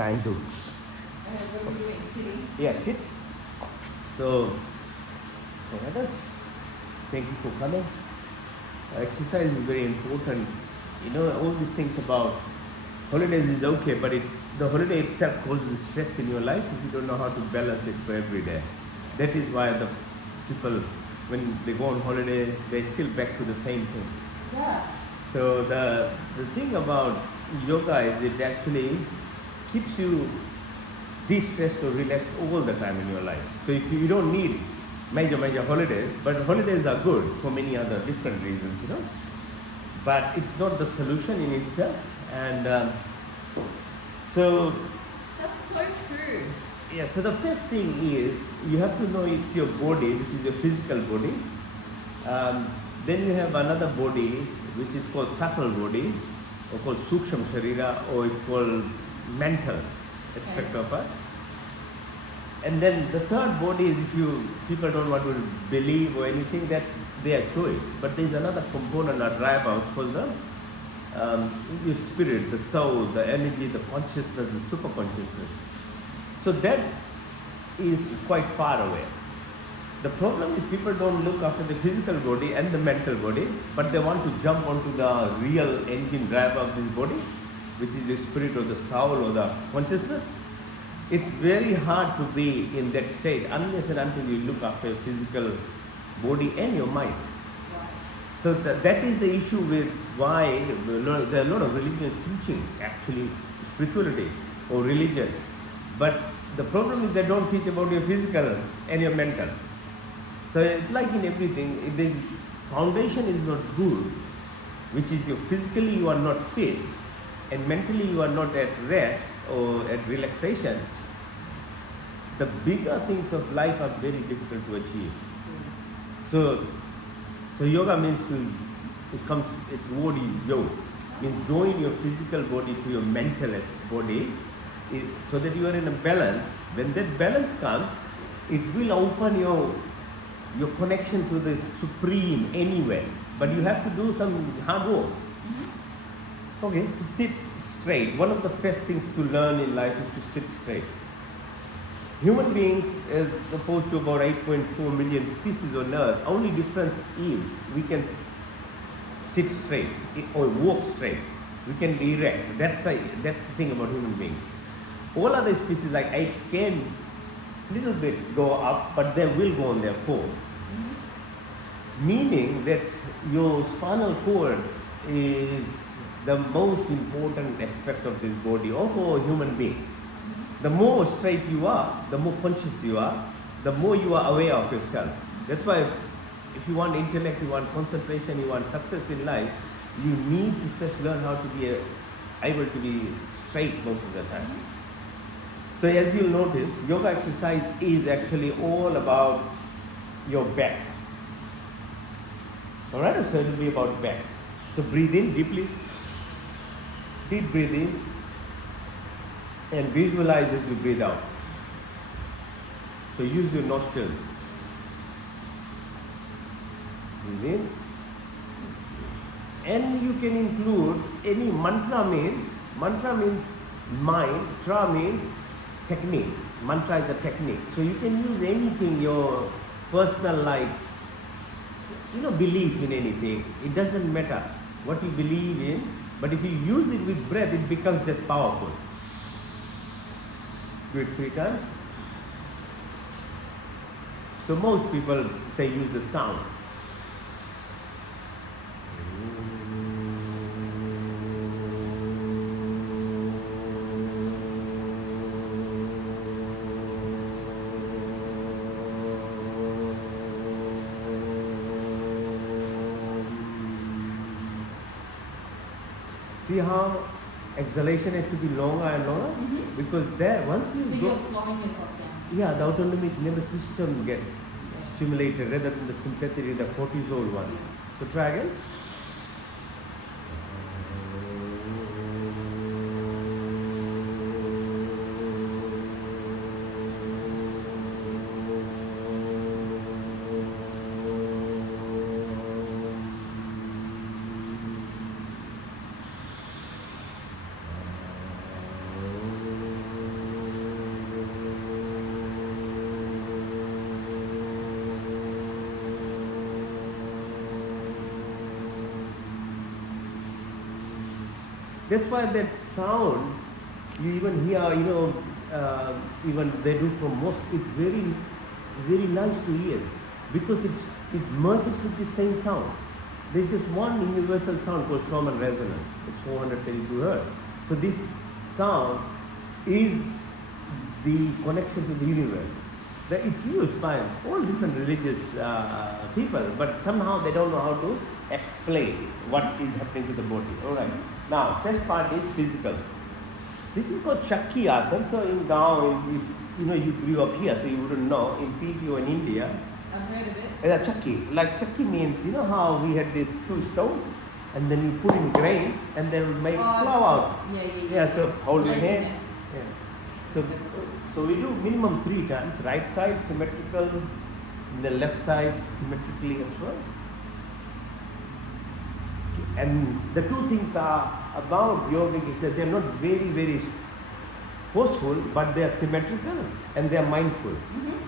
trying to What are you doing? Sitting? sit. So let us thank you for coming. Exercise is very important. All these things about holidays is okay, but the holiday itself causes stress in your life if you don't know how to balance it for every day. That is why the people, when they go on holiday, they're still back to the same thing. Yes. So the thing about yoga is it actually keeps you de-stressed or relaxed all the time in your life. So if you don't need major holidays, but holidays are good for many other different reasons. But it's not the solution in itself. And so That's so true. yeah, so the first thing is you have to know it's your body, which is your physical body. Then you have another body, which is called subtle body, or called suksham sharira, or it's called mental aspect of it. And then the third body is if people don't want to believe or anything, that's their choice. But there's another component or driver, it's called the your spirit, the soul, the energy, the consciousness, the super consciousness. So that is quite far away. The problem is people don't look after the physical body and the mental body, but they want to jump onto the real engine driver of this body, which is the spirit or the soul or the consciousness. It's very hard to be in that state unless and until you look after your physical body and your mind. So that is the issue with why there are a lot of religious teaching, actually, spirituality or religion. But the problem is they don't teach about your physical and your mental. So it's like in everything, if the foundation is not good, which is physically you are not fit and mentally you are not at rest or at relaxation, the bigger things of life are very difficult to achieve. So yoga means its word is yoga, means join your physical body to your mental body, so that you are in a balance. When that balance comes, it will open your connection to the supreme anywhere. But you have to do some hard work. Okay, so sit straight. One of the first things to learn in life is to sit straight. Human beings, as opposed to about 8.4 million species on Earth, only difference is we can sit straight or walk straight. We can be erect. That's the thing about human beings. All other species like apes can little bit go up, but they will go on their four. Meaning that your spinal cord is the most important aspect of this body of a human being. The more straight you are, the more conscious you are, the more you are aware of yourself. That's why if you want intellect, you want concentration, you want success in life, you need to first learn how to be able to be straight most of the time. So as you'll notice, yoga exercise is actually all about your back. Alright, so it will be about back. So breathe in deeply, deep breathe in, and visualize as you breathe out. So use your nostrils. Breathe in. And you can include any mantra means mind, tra means technique. Mantra is a technique. So you can use anything, your personal life, belief in anything. It doesn't matter what you believe in, but if you use it with breath, it becomes just powerful. Do it 3 times. So most people say use the sound. See how exhalation has to be longer and longer? Because there, once you So go... you're slowing yourself down. Yeah, the autonomic nervous system gets stimulated rather than the sympathetic, the cortisol one. So try again. That's why that sound, you even hear, even they do from mosque, it's very, very nice to hear because it merges with the same sound. There's just one universal sound called Schumann resonance. It's 432 Hz. So this sound is the connection to the universe. It's used by all different religious people, but somehow they don't know how to explain what is happening to the body. All right. Now, first part is physical. This is called Chakki Asana. So in Gaon, if you grew up here, so you wouldn't know. In Fiji or in India, I've heard of it. Chakki. Like Chakki means, how we had these two stones, and then you put in grain, and then make flour out. Yeah. So hold your Like hand. that. Yeah. So we do minimum 3 times. Right side symmetrical, and the left side symmetrically as well. And the two things are about yogic exercise. They are not very, very forceful, but they are symmetrical and they are mindful.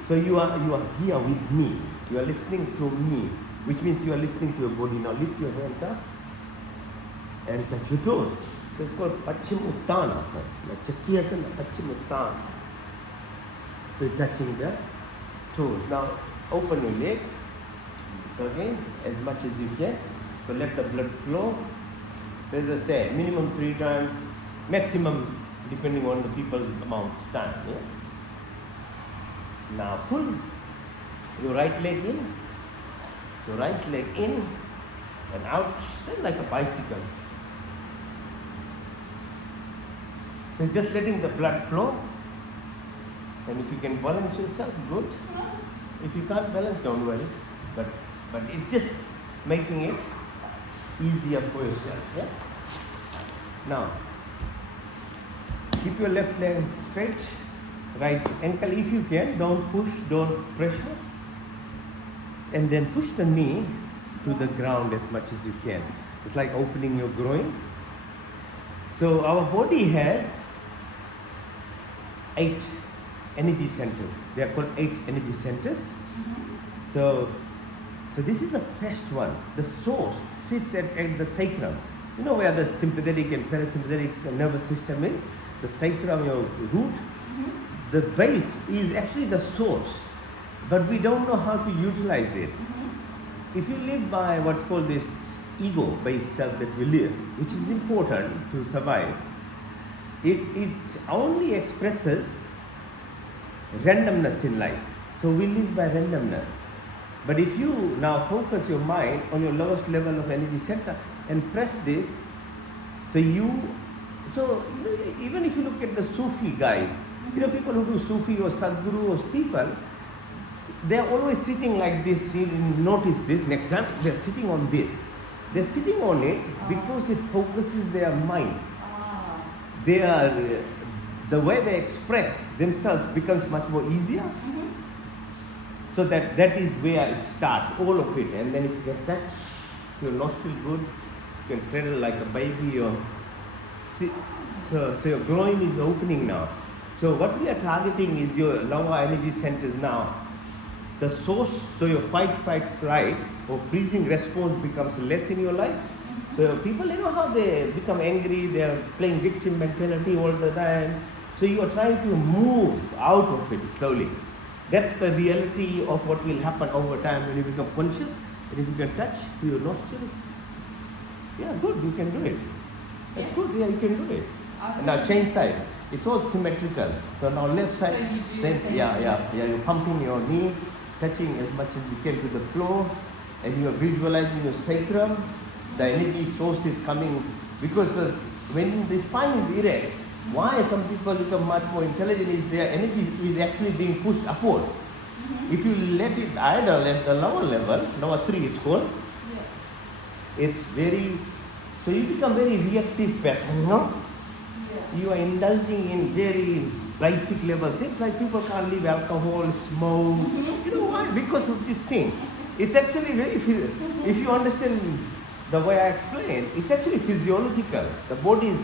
So you are here with me. You are listening to me, which means you are listening to your body. Now lift your hands up and touch your toes. So it's called Paschim Uttan Asana. Like Chakki Asana, Paschim Uttan. So you're touching the toes. Now open your legs. So again, as much as you can. So let the blood flow. So as I say, minimum 3 times, maximum depending on the people's amount of time. Yeah? Now pull your right leg in, your right leg in and out, like a bicycle. So just letting the blood flow. And if you can balance yourself, good. If you can't balance, don't worry. But it's just making it easier for yourself. Yeah? Now, keep your left leg straight, right ankle if you can. Don't push, don't pressure. And then push the knee to the ground as much as you can. It's like opening your groin. So our body has 8 energy centers. They are called 8 energy centers. So this is the first one. The source sits at the sacrum. You know where the sympathetic and parasympathetic nervous system is? The sacrum, your root. The base is actually the source, but we don't know how to utilize it. If you live by what's called this ego-based self that we live, which is important to survive, it only expresses randomness in life. So we live by randomness. But if you now focus your mind on your lowest level of energy center and press this, even if you look at the Sufi guys, people who do Sufi or Sadhguru or people, they're always sitting like this. You notice this next time, they're sitting on this. They're sitting on it because it focuses their mind. The way they express themselves becomes much more easier. So that is where it starts, all of it. And then if you can touch your nostril good, you can cradle like a baby. So your groin is opening now. So what we are targeting is your lower energy centers now. The source, so your fight, flight or freezing response becomes less in your life. So people, how they become angry, they are playing victim mentality all the time. So you are trying to move out of it slowly. That's the reality of what will happen over time when you become conscious. And if you can touch to your nostrils, yeah, good, you can do it. That's good, yeah, you can do it. And now change side. It's all symmetrical. So now left side, So you do you're pumping your knee, touching as much as you can to the floor, and you are visualizing your sacrum. The energy source is coming because when the spine is erect, why some people become much more intelligent is their energy is actually being pushed upwards. If you let it idle at the lower level, lower 3 it's called, it's so you become very reactive person, You are indulging in very basic level things like people can't leave alcohol, smoke. You know why? Because of this thing. It's actually if you understand the way I explain, it's actually physiological. The body is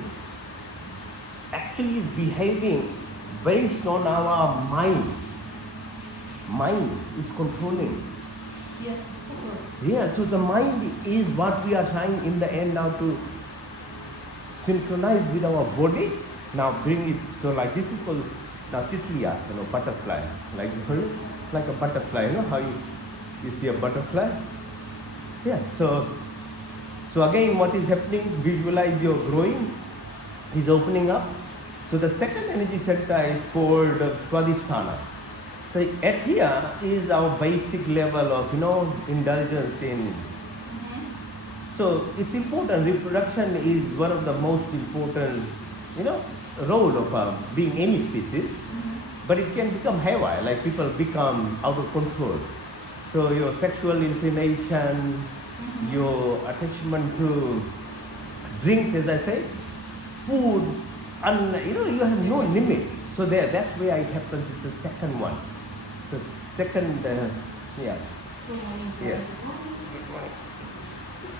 actually behaving based on our mind. Mind is controlling. Yes, of course. Yeah, so the mind is what we are trying in the end now to synchronize with our body. Now bring it, so like this is called, now Titliyasana, butterfly. Like you heard it? It's like a butterfly, you know how you see a butterfly? Yeah, so again what is happening, visualize your growing, is opening up. So the second energy center is called Swadhisthana. So at here is our basic level of, indulgence in. So it's important, reproduction is one of the most important, role of being any species. But it can become haywire, like people become out of control. So your sexual inclination, your attachment to drinks, as I say, food, and you have no limit. So that's where it happens. It's the second one. So second, yeah. Yeah.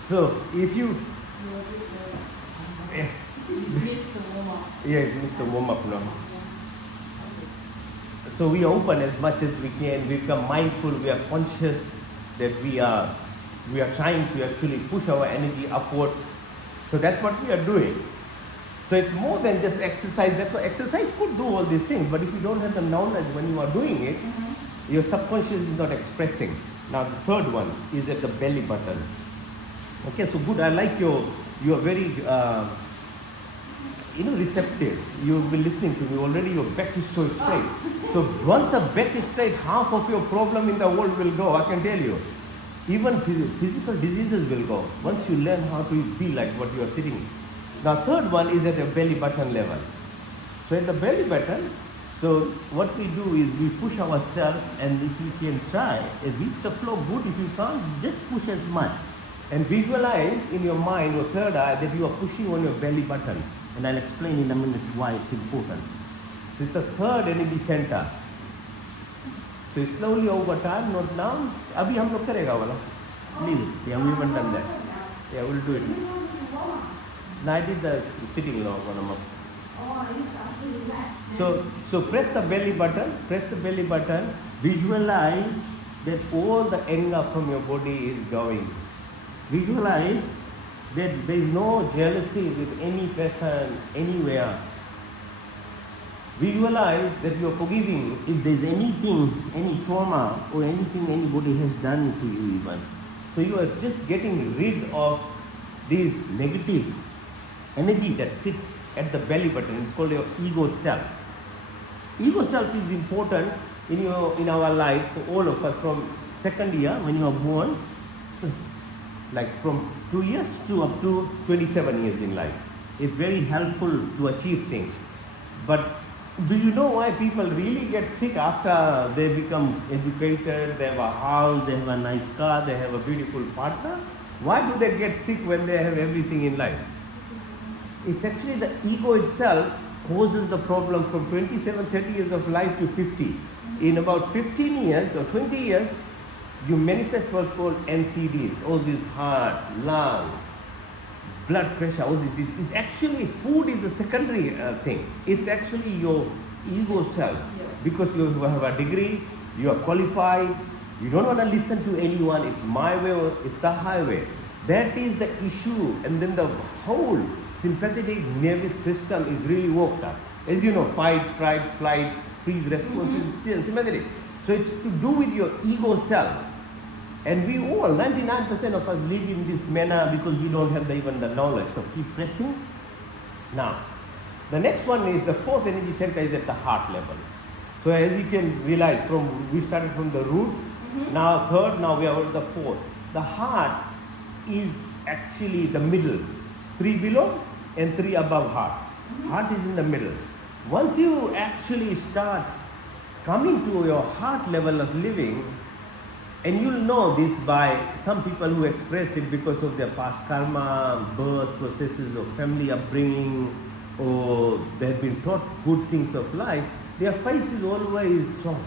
So if you, yeah, it's Mr. Warm Up now. So we open as much as we can. We become mindful. We are conscious that we are trying to actually push our energy upwards. So that's what we are doing. So it's more than just exercise. That's why exercise could do all these things, but if you don't have the knowledge when you are doing it, your subconscious is not expressing. Now the third one is at the belly button. Okay, so good. I like you are very receptive. You've been listening to me already. Your back is so straight. So once the back is straight, half of your problem in the world will go. I can tell you. Even physical diseases will go once you learn how to be like what you are sitting. Now third one is at the belly button level. So at the belly button, so what we do is we push ourselves, and if you can try, reach the floor good. If you can't, just push as much. And visualize in your mind or third eye that you are pushing on your belly button. And I'll explain in a minute why it's important. So it's the third energy center. So slowly over time, not now. Abhi hum log karega wala. Leave it. Yeah, we haven't done that. Yeah, we'll do it. Now I did the sitting log on So press the belly button. Press the belly button. Visualize that all the anger from your body is going. Visualize that there is no jealousy with any person anywhere. Visualize that you are forgiving if there is anything, any trauma or anything anybody has done to you even. So you are just getting rid of this negative energy that sits at the belly button. It's called your ego self. Ego self is important in our life for all of us from second year when you are born, like from 2 years to up to 27 years in life. It's very helpful to achieve things. But do you know why people really get sick after they become educated, they have a house, they have a nice car, they have a beautiful partner? Why do they get sick when they have everything in life? It's actually the ego itself causes the problem from 27, 30 years of life to 50. In about 15 years or 20 years, you manifest what's called NCDs, all this heart, lung, blood pressure, all this. It's actually, food is a secondary thing. It's actually your ego self. Because you have a degree, you are qualified, you don't want to listen to anyone, it's my way or it's the highway. That is the issue. And then the whole sympathetic nervous system is really worked up. As you know, fight, flight, freeze response is sympathetic. So it's to do with your ego self. And we all, 99% of us live in this manner because you don't have even the knowledge. So keep pressing. Now, the next one is the fourth energy center is at the heart level. So as you can realize, we started from the root, now third, now we are at the fourth. The heart is actually the middle. 3 below and 3 above heart. Heart is in the middle. Once you actually start coming to your heart level of living, and you'll know this by some people who express it because of their past karma, birth processes or family upbringing, or they've been taught good things of life, their face is always soft.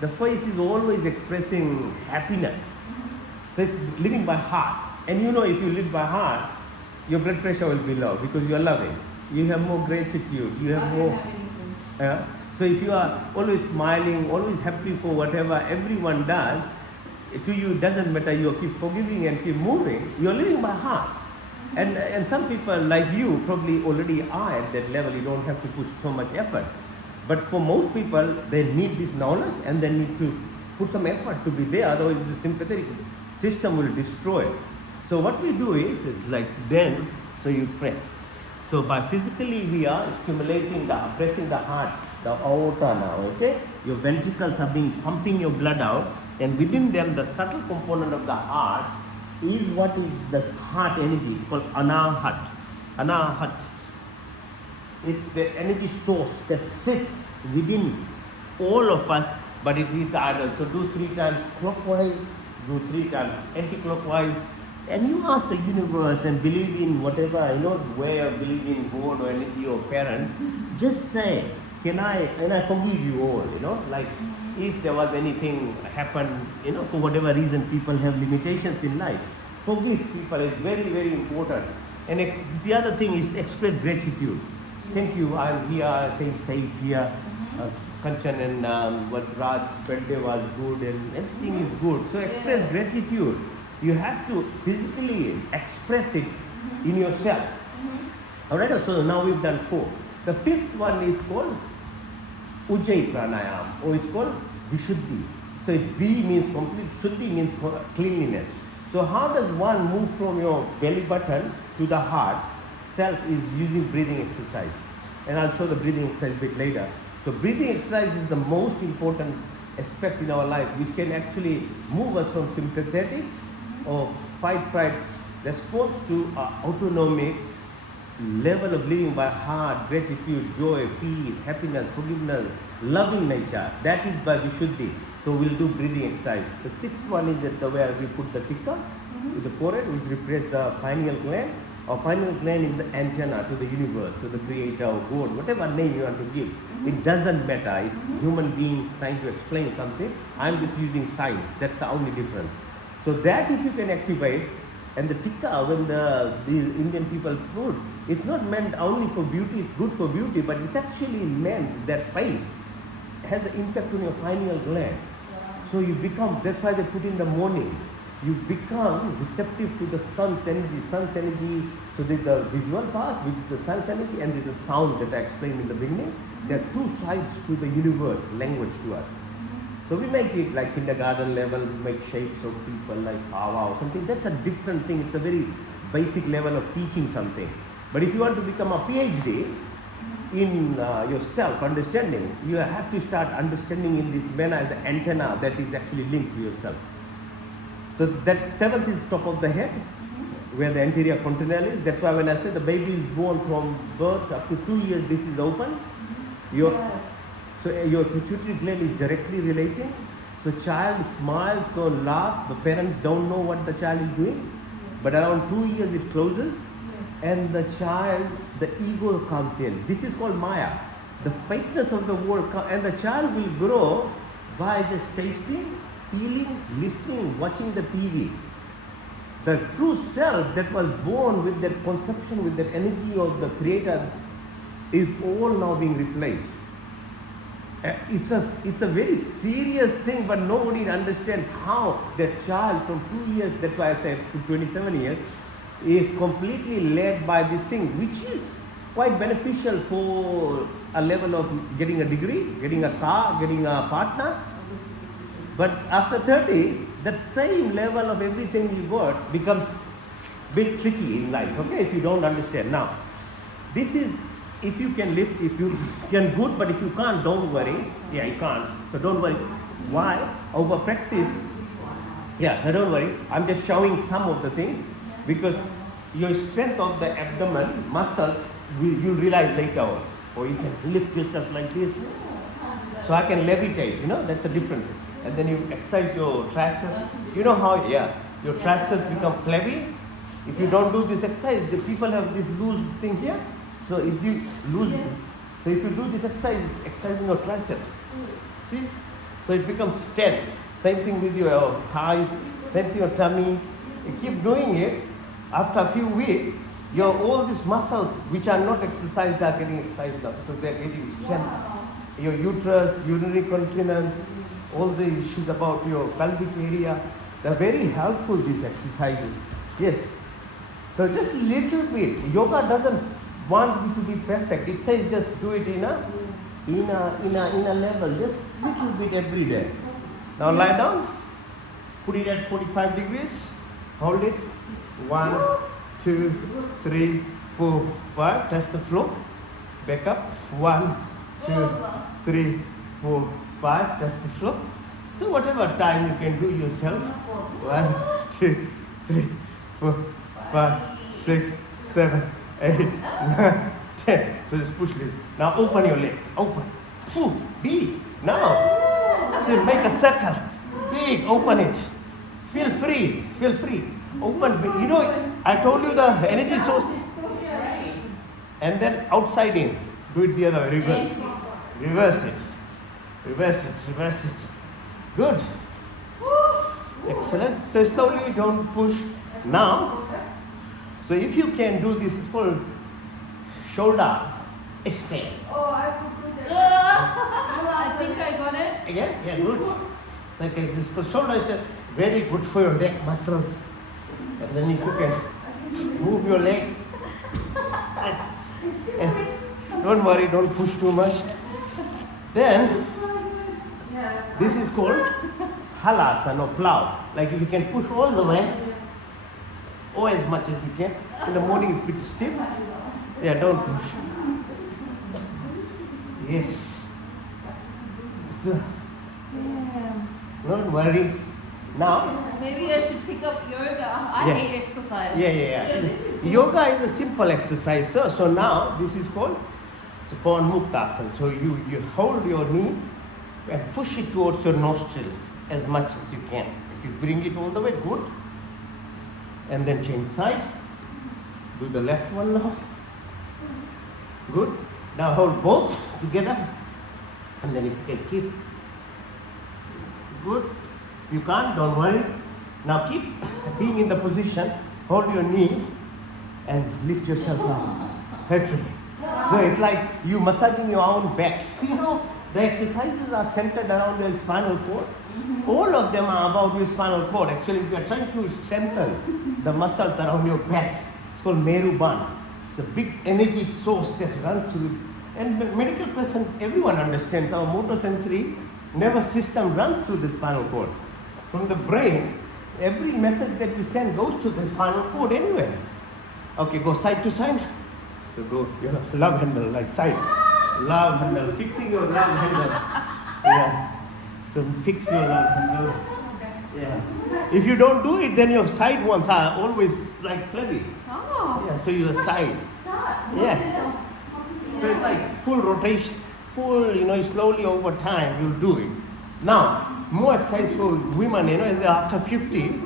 The face is always expressing happiness. So it's living by heart. And you know, if you live by heart, your blood pressure will be low because you are loving. You have more gratitude. You have more. So if you are always smiling, always happy for whatever everyone does, to you it doesn't matter. You keep forgiving and keep moving. You are living by heart. And some people like you probably already are at that level. You don't have to put so much effort. But for most people, they need this knowledge and they need to put some effort to be there. Otherwise, the sympathetic system will destroy. So what we do is, it's like then, so you press. So by physically we are stimulating pressing the heart, the aorta now, okay? Your ventricles are being pumping your blood out, and within them the subtle component of the heart is what is the heart energy. It's called anahat. Anahat. It's the energy source that sits within all of us, but it is idle. So do 3 times clockwise, do 3 times anti-clockwise, and you ask the universe and believe in whatever, where you believe in God or energy or parents, just say, and I forgive you all, like if there was anything happened, for whatever reason people have limitations in life, forgive people is very, very important. And the other thing is express gratitude. Thank you, I'm here, I think safe here. Kanchan and Raj's birthday was good and everything is good. So express gratitude. You have to physically express it in yourself. Alright, so now we've done 4. The 5th one is called Ujjayi Pranayam, or it's called Vishuddhi. So V means complete, Shuddhi means cleanliness. So how does one move from your belly button to the heart? Self is using breathing exercise. And I'll show the breathing exercise a bit later. So breathing exercise is the most important aspect in our life, which can actually move us from sympathetic or fight response to autonomic level of living by heart, gratitude, joy, peace, happiness, forgiveness, loving nature. That is by Vishuddhi. So we'll do breathing exercise. The 6th one is that where we put the tikka with the forehead, which represents the pineal gland. Our pineal gland is the antenna to the universe, to the creator or God, whatever name you want to give. It doesn't matter. It's human beings trying to explain something. I'm just using science. That's the only difference. So that if you can activate, and the tikka, when these Indian people put, it's not meant only for beauty, it's good for beauty, but it's actually meant that paste has an impact on your pineal gland. So you become, that's why they put in the morning, you become receptive to the sun's energy. Sun's energy, so there's the visual part, which is the sun's energy, and there's a sound that I explained in the beginning. There are 2 sides to the universe, language to us. So we make it like kindergarten level, we make shapes of people like power or something. That's a different thing. It's a very basic level of teaching something. But if you want to become a PhD in your self-understanding, you have to start understanding in this manner as an antenna that is actually linked to yourself. So that 7th is top of the head, where the anterior fontanelle is. That's why when I said the baby is born from birth up to 2 years, this is open. So your pituitary gland is directly relating. So child smiles, so laugh. The parents don't know what the child is doing. But around 2 years it closes. And the child, the ego comes in. This is called Maya. The fakeness of the world comes. And the child will grow by just tasting, feeling, listening, watching the TV. The true self that was born with that conception, with that energy of the creator is all now being replaced. It's a very serious thing, but nobody understands how that child from 2 years, that's why I said to 27 years, is completely led by this thing, which is quite beneficial for a level of getting a degree, getting a car, getting a partner. But after 30, that same level of everything you got becomes a bit tricky in life, okay, if you don't understand. Now, this is, if you can lift, if you can good, but if you can't, don't worry. Yeah, you can't, so don't worry. Why? Over practice, yeah, so don't worry. I'm just showing some of the things, because your strength of the abdomen muscles, you'll realize later on. Or you can lift yourself like this. So I can levitate, that's a different thing. And then you exercise your triceps. You know how, your triceps become flabby. If you don't do this exercise, the people have this loose thing here. So if you do this exercise, exercising your triceps. See? So it becomes tense. Same thing with your thighs, same thing your tummy. You keep doing it. After a few weeks, all these muscles which are not exercised are getting exercised now. So they're getting strength. Your uterus, urinary continence, all the issues about your pelvic area, they're very helpful, these exercises. Yes. So just little bit. Yoga doesn't want you to be perfect. It says just do it in a level, just little bit every day. Now lie down. Put it at 45 degrees. Hold it. 1, 2, 3, 4, 5. Touch the floor. Back up. 1, 2, 3, 4, 5. Touch the floor. So whatever time you can do yourself. 1, 2, 3, 4, 5, 6, 7, 8, 9, 10. So just push it. Now open your leg. Open. Big. Now. So make a circle. Big. Open it. Feel free. Feel free. Open. You know, I told you the energy source. And then outside in. Do it the other way. Reverse. Reverse it. Reverse it. Reverse it. Good. Excellent. So slowly, don't push. Now, so if you can do this, it's called shoulder extend. Oh, I will do that. I think I got it. Yeah, good. So okay, this called shoulder extend. Very good for your neck muscles. And then if you can move your legs. Don't worry, don't push too much. Then, this is called halasana or plow. Like if you can push all the way, or as much as you can. In the morning it's a bit stiff. Yeah, don't push. Yes. So, don't worry. Now, Maybe I should pick up yoga. I Yeah. hate exercise. yeah. Yoga is a simple exercise. So now this is called Supon Muktasana. So you hold your knee and push it towards your nostrils as much as you can. If you bring it all the way, good. And then change side. Do the left one now. Good. Now hold both together. And then if you can kiss. Good. You can't, don't worry. Now keep being in the position. Hold your knee and lift yourself up. Okay. So it's like you massaging your own back. See how the exercises are centered around your spinal cord? All of them are about your spinal cord. Actually, we are trying to strengthen the muscles around your back. It's called Meru Bandha. It's a big energy source that runs through. And medical person, everyone understands our motor sensory nervous system runs through the spinal cord. From the brain, every message that we send goes to the spinal cord anyway. Okay, go side to side. So go, love handle, like side. Love handle, fixing your love handle. Yeah. So fix your love handle. Yeah. If you don't do it, then your side ones are always like flabby. Oh. Yeah, so your side. Yeah. So it's like full rotation, slowly over time you'll do it. Now, more exercise for women, after 50.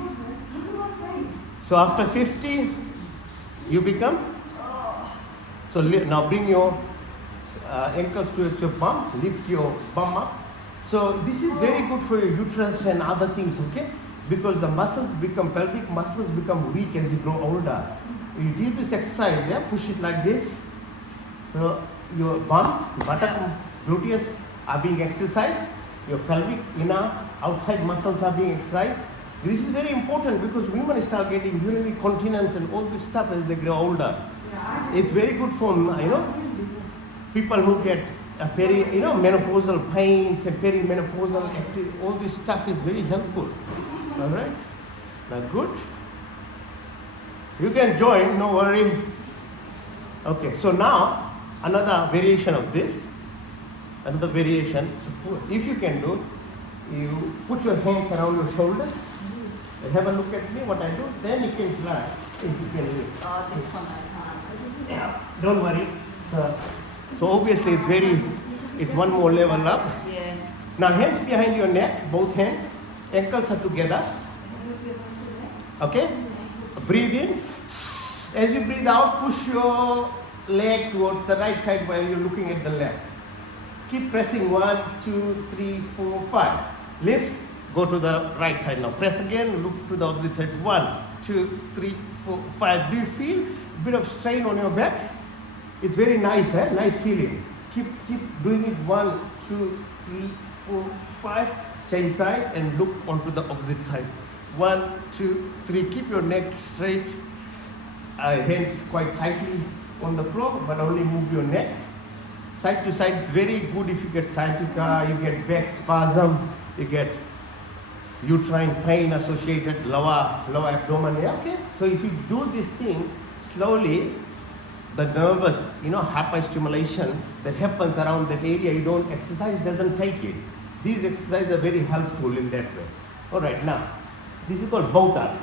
So after 50, you become. So now bring your ankles towards your bum, lift your bum up. So this is very good for your uterus and other things, okay? Because the pelvic muscles become weak as you grow older. You do this exercise, yeah? Push it like this. So your bum, buttock, gluteus are being exercised. Your pelvic, inner, outside muscles are being exercised. This is very important because women start getting urinary continence and all this stuff as they grow older. It's very good for, people who get menopausal pains and perimenopausal activity. All this stuff is very helpful. All right? Now, good. You can join, no worry. Okay, so now another variation of this. Another variation. So if you can do, you put your hands around your shoulders and have a look at me, what I do. Then you can try if you can do it. Oh, this one I can't. Yeah, don't worry. So obviously it's one more level up. Yeah. Now hands behind your neck, both hands, ankles are together. Okay? Breathe in. As you breathe out, push your leg towards the right side while you're looking at the left. Keep pressing 1, 2, 3, 4, 5. Lift, go to the right side. Now press again, look to the opposite side. 1, 2, 3, 4, 5. Do you feel a bit of strain on your back? It's very nice, nice feeling. Keep doing it. 1, 2, 3, 4, 5. Change side and look onto the opposite side. 1, 2, 3. Keep your neck straight. hands quite tightly on the floor, but only move your neck. Side to side is very good if you get sciatica, you get back spasm, you get uterine pain associated lower abdomen. Yeah, okay. So if you do this thing slowly, the nervous, hyperstimulation that happens around that area, you don't exercise, doesn't take it. These exercises are very helpful in that way. All right, now, this is called boat asana.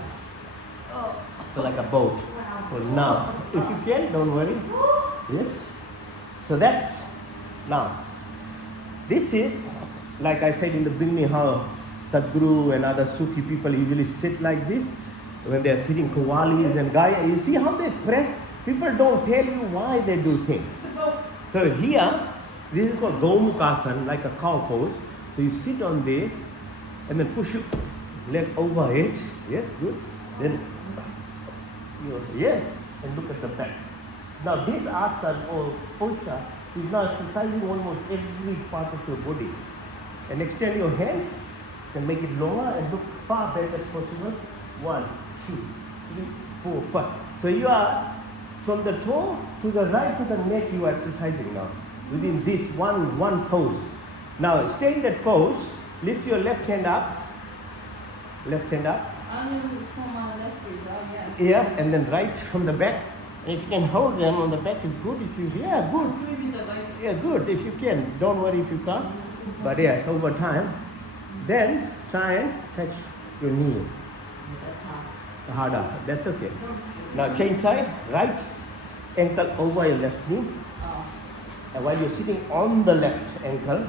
Oh. So like a boat. Wow. So now, if you can, don't worry. Yes. So that's now. This is, like I said in the beginning, how Sadhguru and other Sufi people usually sit like this when they are sitting Qawwalis and Gaya. You see how they press? People don't tell you why they do things. So here, this is called Gomukhasan, like a cow pose. So you sit on this and then push your leg over it. Yes, good. Then, yes, and look at the back. Now this asana or posture is now exercising almost every part of your body. And extend your hand and make it longer and look far back as possible. 1, 2, 3, 4, 5. So you are from the toe to the right to the neck, you are exercising now within this one pose. Now stay in that pose, lift your left hand up, Only from my left is yes. yeah, and then right from the back. And if you can hold them on the back is good. If you, yeah, good. Yeah, good. If you can, don't worry if you can't. But yes, over time, then try and touch your knee. Harder. That's okay. Now change side, right ankle over your left knee. Oh. And while you're sitting on the left ankle,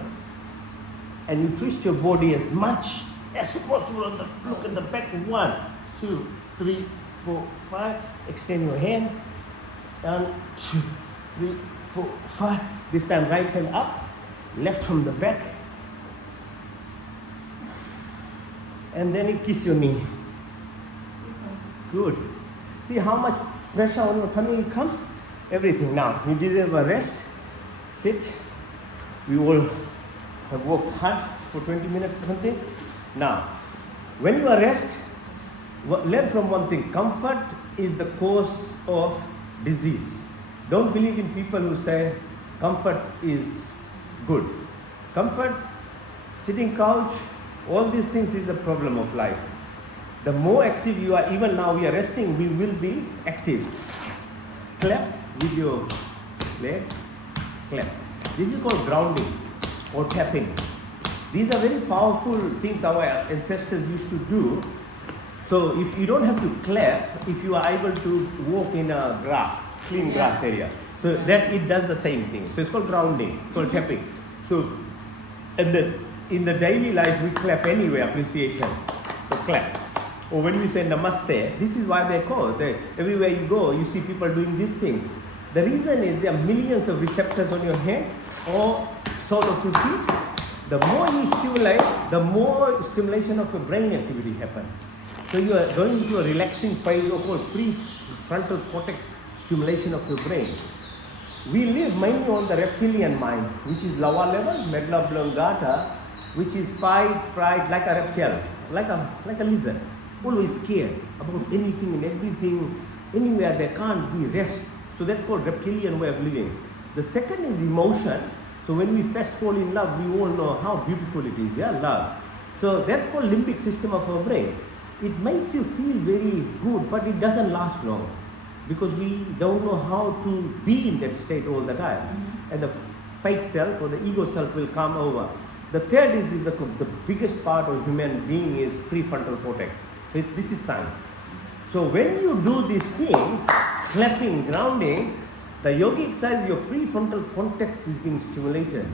and you twist your body as much as possible on the, look at the back. 1, 2, 3, 4, 5. Extend your hand. And 2, 3, 4, 5. This time right hand up, left from the back. And then you kiss your knee. Good. See how much pressure on your tummy comes? Everything. Now, you deserve a rest. Sit. We all have worked hard for 20 minutes or something. Now, when you are rest, learn from one thing. Comfort is the cause of disease. Don't believe in people who say comfort is good. Comfort, sitting couch, all these things is a problem of life. The more active you are, even now we are resting, we will be active. Clap with your legs, clap. This is called grounding or tapping. These are very powerful things our ancestors used to do. So if you don't have to clap, if you are able to walk in a grass, clean grass area, so that it does the same thing. So it's called grounding, it's called tapping. So and then in the daily life we clap anyway, appreciation. So clap. Or when we say namaste, this is why they call. Everywhere you go, you see people doing these things. The reason is there are millions of receptors on your hand or sole of your feet. The more you stimulate, the more stimulation of your brain activity happens. So you are going into a relaxing phase of called prefrontal cortex stimulation of your brain. We live mainly on the reptilian mind, which is lower level, medulla oblongata, which is fight, fright, like a reptile, like a lizard. Always scared about anything and everything, anywhere there can't be rest. So that's called reptilian way of living. The second is emotion. So when we first fall in love, we all know how beautiful it is, yeah, love. So that's called limbic system of our brain. It makes you feel very good, but it doesn't last long because we don't know how to be in that state all the time. And the fake self or the ego self will come over. The third is the biggest part of human being is prefrontal cortex. This is science. So when you do these things, clapping, grounding, the yogic side, your prefrontal cortex is being stimulated.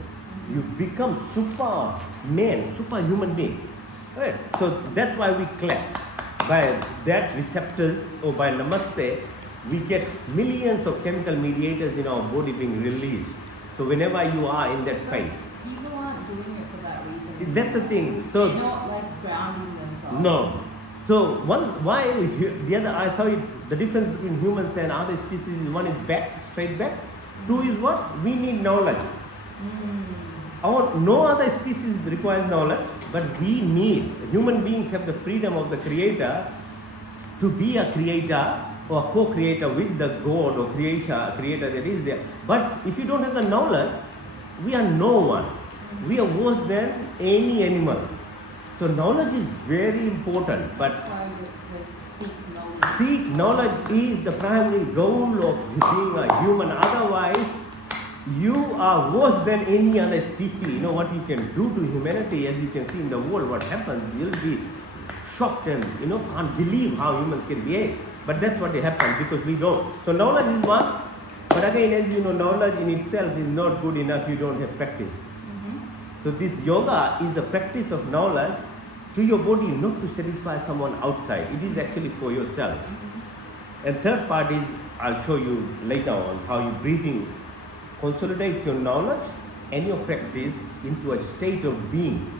You become superman, superhuman being. Right? So that's why we clap. By that receptors or by namaste, we get millions of chemical mediators in our body being released. So whenever you are in that phase. People aren't doing it for that reason. That's the thing. So they're not like grounding themselves. no. So the other, I saw it, the difference between humans and other species is one is back, straight back. 2 is what? We need knowledge. No other species requires knowledge, but we need, human beings have the freedom of the creator to be a creator or co-creator with the God or creator that is there. But if you don't have the knowledge, we are no one. We are worse than any animal. So knowledge is very important. But Why was seek knowledge? seek knowledge is the primary goal of being a human. Otherwise, you are worse than any other species. You know what you can do to humanity, as you can see in the world, what happens. You'll be shocked and can't believe how humans can behave. But that's what happens because we don't. So knowledge is one. But again, as you know, knowledge in itself is not good enough. You don't have practice. So this yoga is a practice of knowledge to your body, not to satisfy someone outside. It is actually for yourself. And third part is, I'll show you later on how you breathing consolidates your knowledge and your practice into a state of being.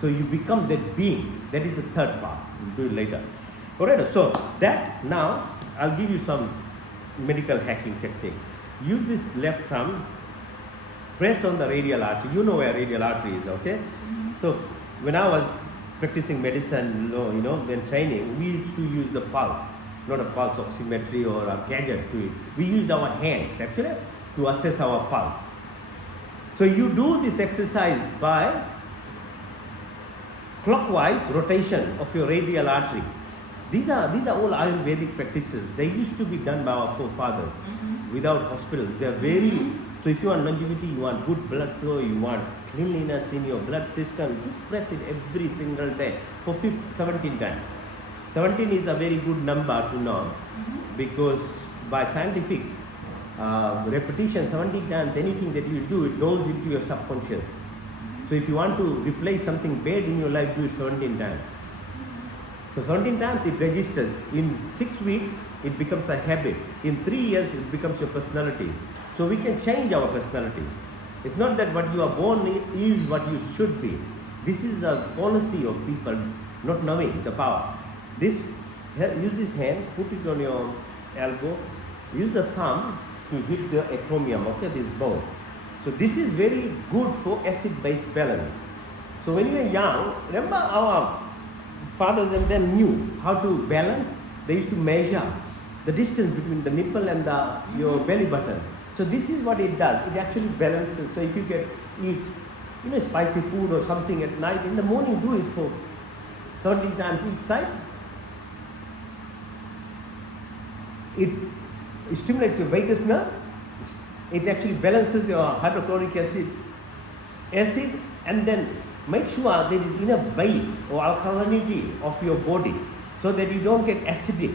So you become that being. That is the third part. We'll do it later. Alright, so that now I'll give you some medical hacking techniques. Use this left thumb, press on the radial artery. You know where radial artery is, okay? So when I was practicing medicine, when training, we used to use the pulse, not a pulse oximetry or a gadget to it. We used our hands actually to assess our pulse. So you do this exercise by clockwise rotation of your radial artery. These are all Ayurvedic practices. They used to be done by our forefathers without hospitals. They are very, so if you want longevity, you want good blood flow, you want cleanliness in your blood system, just press it every single day for 17 times. 17 is a very good number to know because by scientific repetition, 17 times, anything that you do, it goes into your subconscious. So if you want to replace something bad in your life, do it 17 times. So 17 times it registers. In 6 weeks, it becomes a habit. In 3 years, it becomes your personality. So we can change our personality. It's not that what you are born is what you should be. This is a policy of people not knowing the power. Use this hand, put it on your elbow, use the thumb to hit the acromion, okay, this bone. So this is very good for acid-base balance. So when you were young, remember our fathers and them knew how to balance. They used to measure the distance between the nipple and your belly button. So this is what it does. It actually balances. So if you eat spicy food or something at night, in the morning do it for 17 times each side. It stimulates your vagus nerve. It actually balances your hydrochloric acid, and then make sure there is enough base or alkalinity of your body so that you don't get acidic.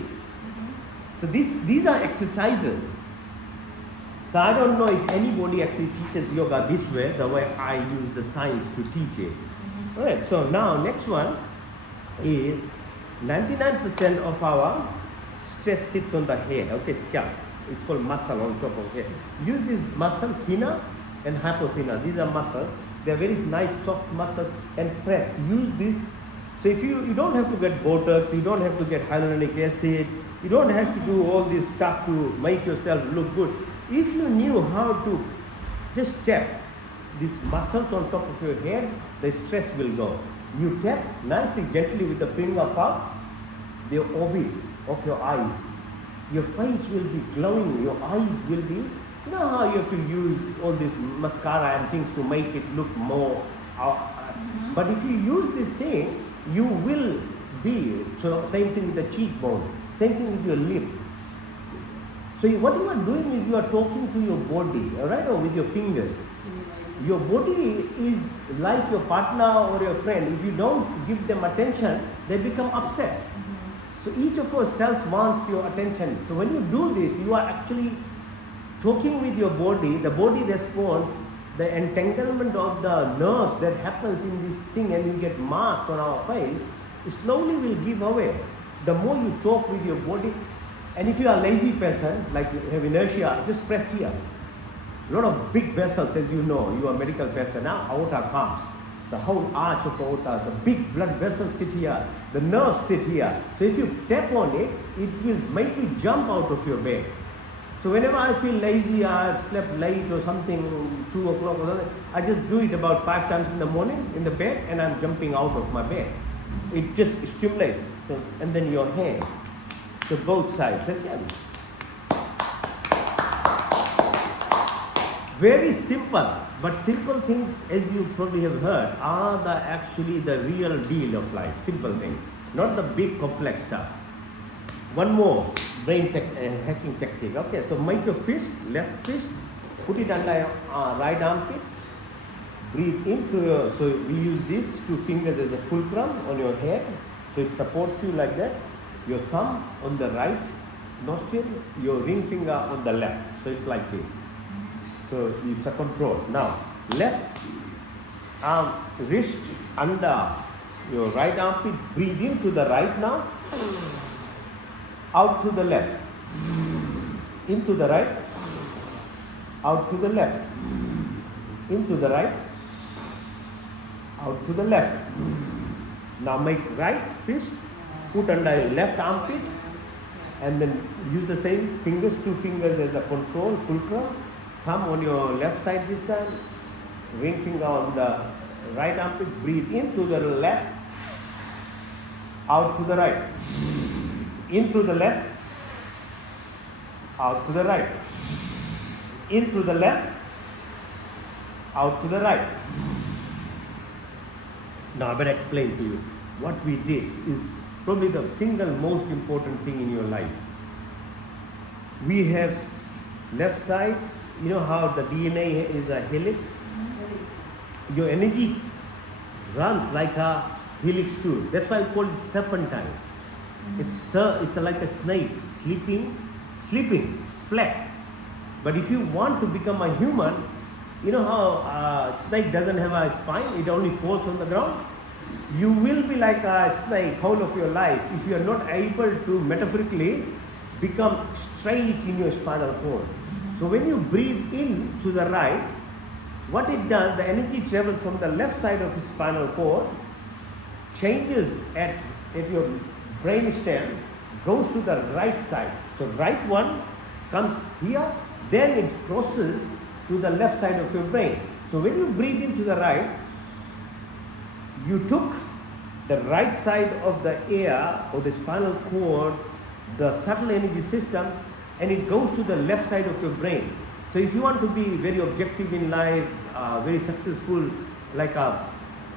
So these are exercises. So I don't know if anybody actually teaches yoga this way, the way I use the science to teach it. Alright, so now next one is 99% of our stress sits on the head, okay, scalp. It's called muscle on top of head. Use this muscle, thenar and hypothenar. These are muscles. They're very nice, soft muscles, and press. Use this. So if you don't have to get Botox, you don't have to get hyaluronic acid, you don't have to do all this stuff to make yourself look good. If you knew how to just tap these muscles on top of your head, the stress will go. You tap nicely, gently with the finger palm, the orbit of your eyes. Your face will be glowing, your eyes will be, you know how you have to use all this mascara and things to make it look more, but if you use this thing, you will be, so same thing with the cheekbone, same thing with your lip. So what you are doing is you are talking to your body, alright, or with your fingers. Your body is like your partner or your friend. If you don't give them attention, they become upset. So each of our cells wants your attention. So when you do this, you are actually talking with your body. The body responds. The entanglement of the nerves that happens in this thing and you get marks on our face, it slowly will give away. The more you talk with your body, and if you are a lazy person, like you have inertia, just press here. A lot of big vessels, as you know, you are a medical person now, aorta comes. The whole arch of aorta, the big blood vessels sit here, the nerves sit here. So if you tap on it, it will make you jump out of your bed. So whenever I feel lazy, I've slept late or something, 2 o'clock or something, I just do it about 5 times in the morning in the bed and I'm jumping out of my bed. It just stimulates. So, and then your hand. So both sides again. Very simple, but simple things, as you probably have heard, are actually the real deal of life. Simple things, not the big complex stuff. One more brain hacking technique. Okay, so make your fist, left fist, put it under your right armpit, breathe in through your, so we use these two fingers as a fulcrum on your head, so it supports you like that. Your thumb on the right nostril, your ring finger on the left, so it's like this. So it's a control. Now, left arm, wrist under your right armpit, breathe in to the right now, out to the left, into the right, out to the left, into the right, out to the left. Now make right fist, put under your left armpit, and then use the same fingers, two fingers as a control, fulcrum. Thumb on your left side this time, ring finger on the right armpit, breathe in to the left, out to the right, into the left, out to the right, into the left, out to the right. Now I better explain to you. What we did is probably the single most important thing in your life. We have left side, you know how the DNA is a helix? Your energy runs like a helix too. That's why I call it serpentine. It's like a snake sleeping flat. But if you want to become a human, you know how a snake doesn't have a spine, it only falls on the ground? You will be like a snake whole of your life if you are not able to metaphorically become straight in your spinal cord. So when you breathe in to the right, what it does, the energy travels from the left side of the spinal cord, changes at your brain stem, goes to the right side. So right one comes here, then it crosses to the left side of your brain. So when you breathe into the right, you took the right side of the air or the spinal cord, the subtle energy system, and it goes to the left side of your brain. So if you want to be very objective in life, very successful, like a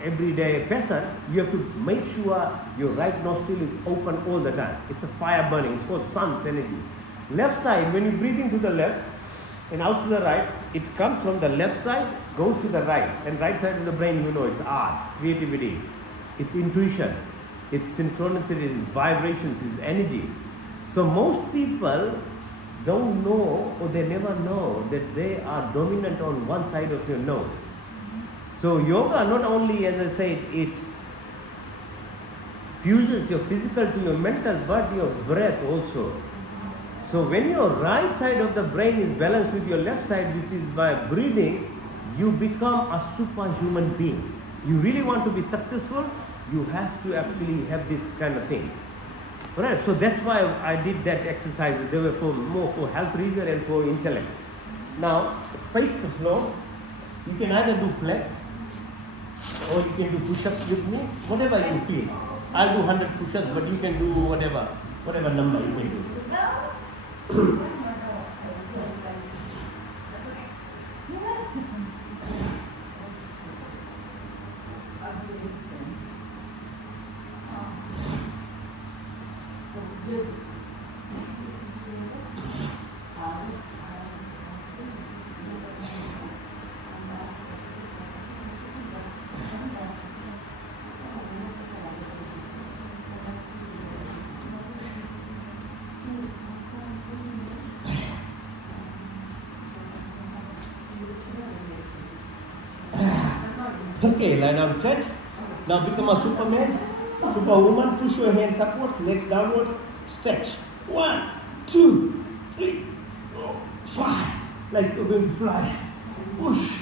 everyday person, you have to make sure your right nostril is open all the time. It's a fire burning, it's called sun's energy. Left side, when you breathe into the left and out to the right, it comes from the left side, goes to the right. And right side of the brain, you know, it's art, creativity, it's intuition, it's synchronicity, it's vibrations, it's energy. So most people don't know, or they never know, that they are dominant on one side of your nose. So yoga not only, as I said, it fuses your physical to your mental, but your breath also. So when your right side of the brain is balanced with your left side, which is by breathing, you become a superhuman being. You really want to be successful, you have to actually have this kind of thing. Right, so that's why I did that exercise. They were more for health reason and for intellect. Now, face the floor. You can either do plank or you can do push-ups with me, whatever you feel. I'll do 100 push-ups, but you can do whatever number you can do. Okay, lie down flat. Now become a Superman, Superwoman. Push your hands upward, legs downward, stretch. 1, 2, 3, 4, 5. Like you're going to fly. Push.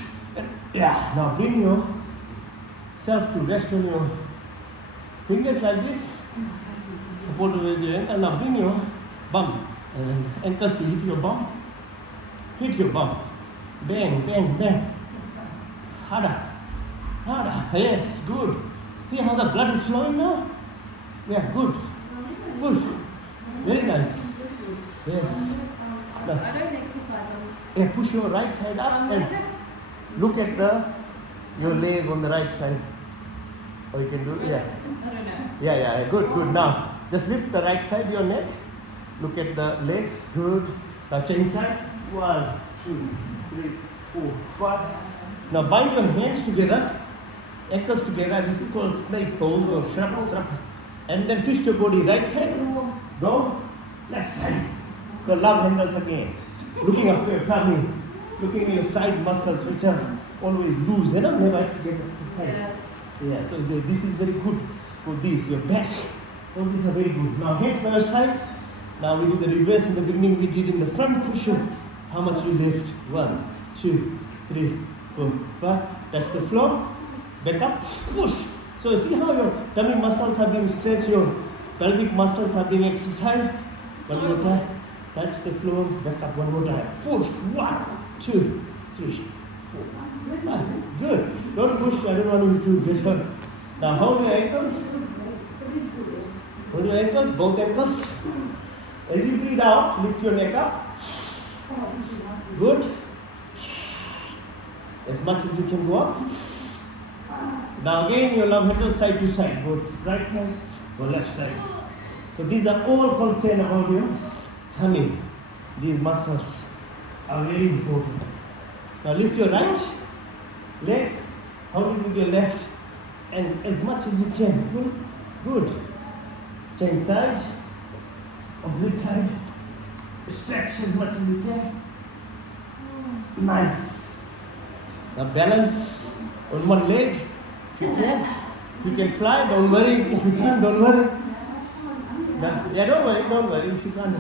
Yeah. Now bring yourself to rest on your fingers like this. Support with your ankle. Now bring your bum and ankles to hit your bum. Hit your bum. Bang, bang, bang. Harder. Harder. Yes, good. See how the blood is flowing now? Yeah, good. Push. Very nice. Yes. I don't exercise. Yeah, push your right side up and Like it? look at your leg on the right side. Or you can do, yeah. I don't know. Yeah, good. Now, just lift the right side, your neck. Look at the legs, good. Now change side. 1, 2, 3, 4, 5. Now bind your hands together, ankles together. This is called snake pose or shrap. And then twist your body, right side, go, left side. So love handles again. Looking up your tummy, looking at your side muscles, which are always loose. They don't never exercise. Yeah, so this is very good for this. Your back, all these are very good. Now hands by your side. Now we do the reverse. In the beginning we did in the front push-up. How much we lift? 1, 2, 3, 4, 5. Touch the floor. Back up, push. So see how your tummy muscles are being stretched, your pelvic muscles are being exercised. One more time. Touch the floor. Back up one more time. Push. 1, 2, 3, 4, 5. Good. Don't push. I don't want you to get hurt. Now hold your ankles. Hold your ankles, both ankles. As you breathe out, lift your neck up. Good. As much as you can go up. Now again, your love handle side to side. Go right side, go left side. So these are all concerned about your tummy. These muscles are very important. Now lift your right leg, hold it with your left, and as much as you can. Good. Change side, opposite side. Stretch as much as you can. Nice. Now balance on one leg. If you can fly, don't worry. If you can't, don't worry. Yeah, don't worry. If you can't.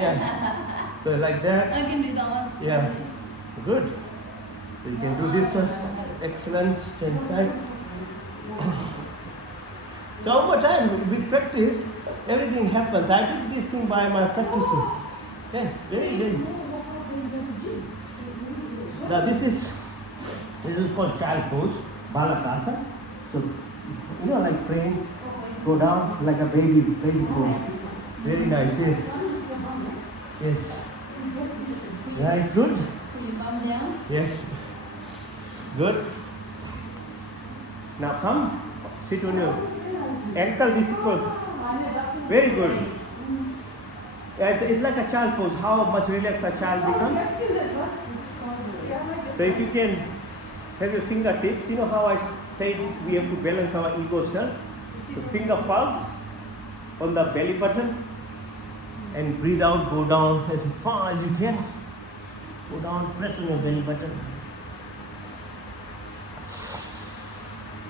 Yeah. So like that. I can do that one. Yeah. Good. So you can do this one. Excellent. Stand side. So over time, with practice, everything happens. I did this thing by my practicing. Yes, very, very. Now this is called child pose, Balakasa. So like praying, go down like a baby pose. Very nice. Yes. Nice, good. Yes. Good. Now come, sit on your ankle. This is called very good. Yeah, it's like a child pose. How much relaxed a child becomes. So if you can have your fingertips, you know how I said we have to balance our ego self. So finger palm on the belly button and breathe out, go down as far as you can. Go down, press on your belly button.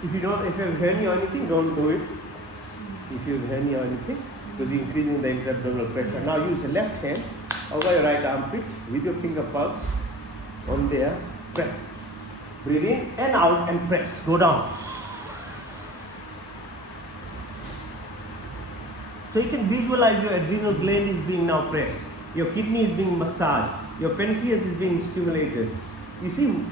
If you have hernia or anything, don't do it. If you have hernia or anything, because you're increasing the intra-abdominal pressure. Now use the left hand over your right armpit with your finger palms on there. Press. Breathe in and out and press. Go down. So you can visualize your adrenal gland is being now pressed. Your kidney is being massaged. Your pancreas is being stimulated. You see,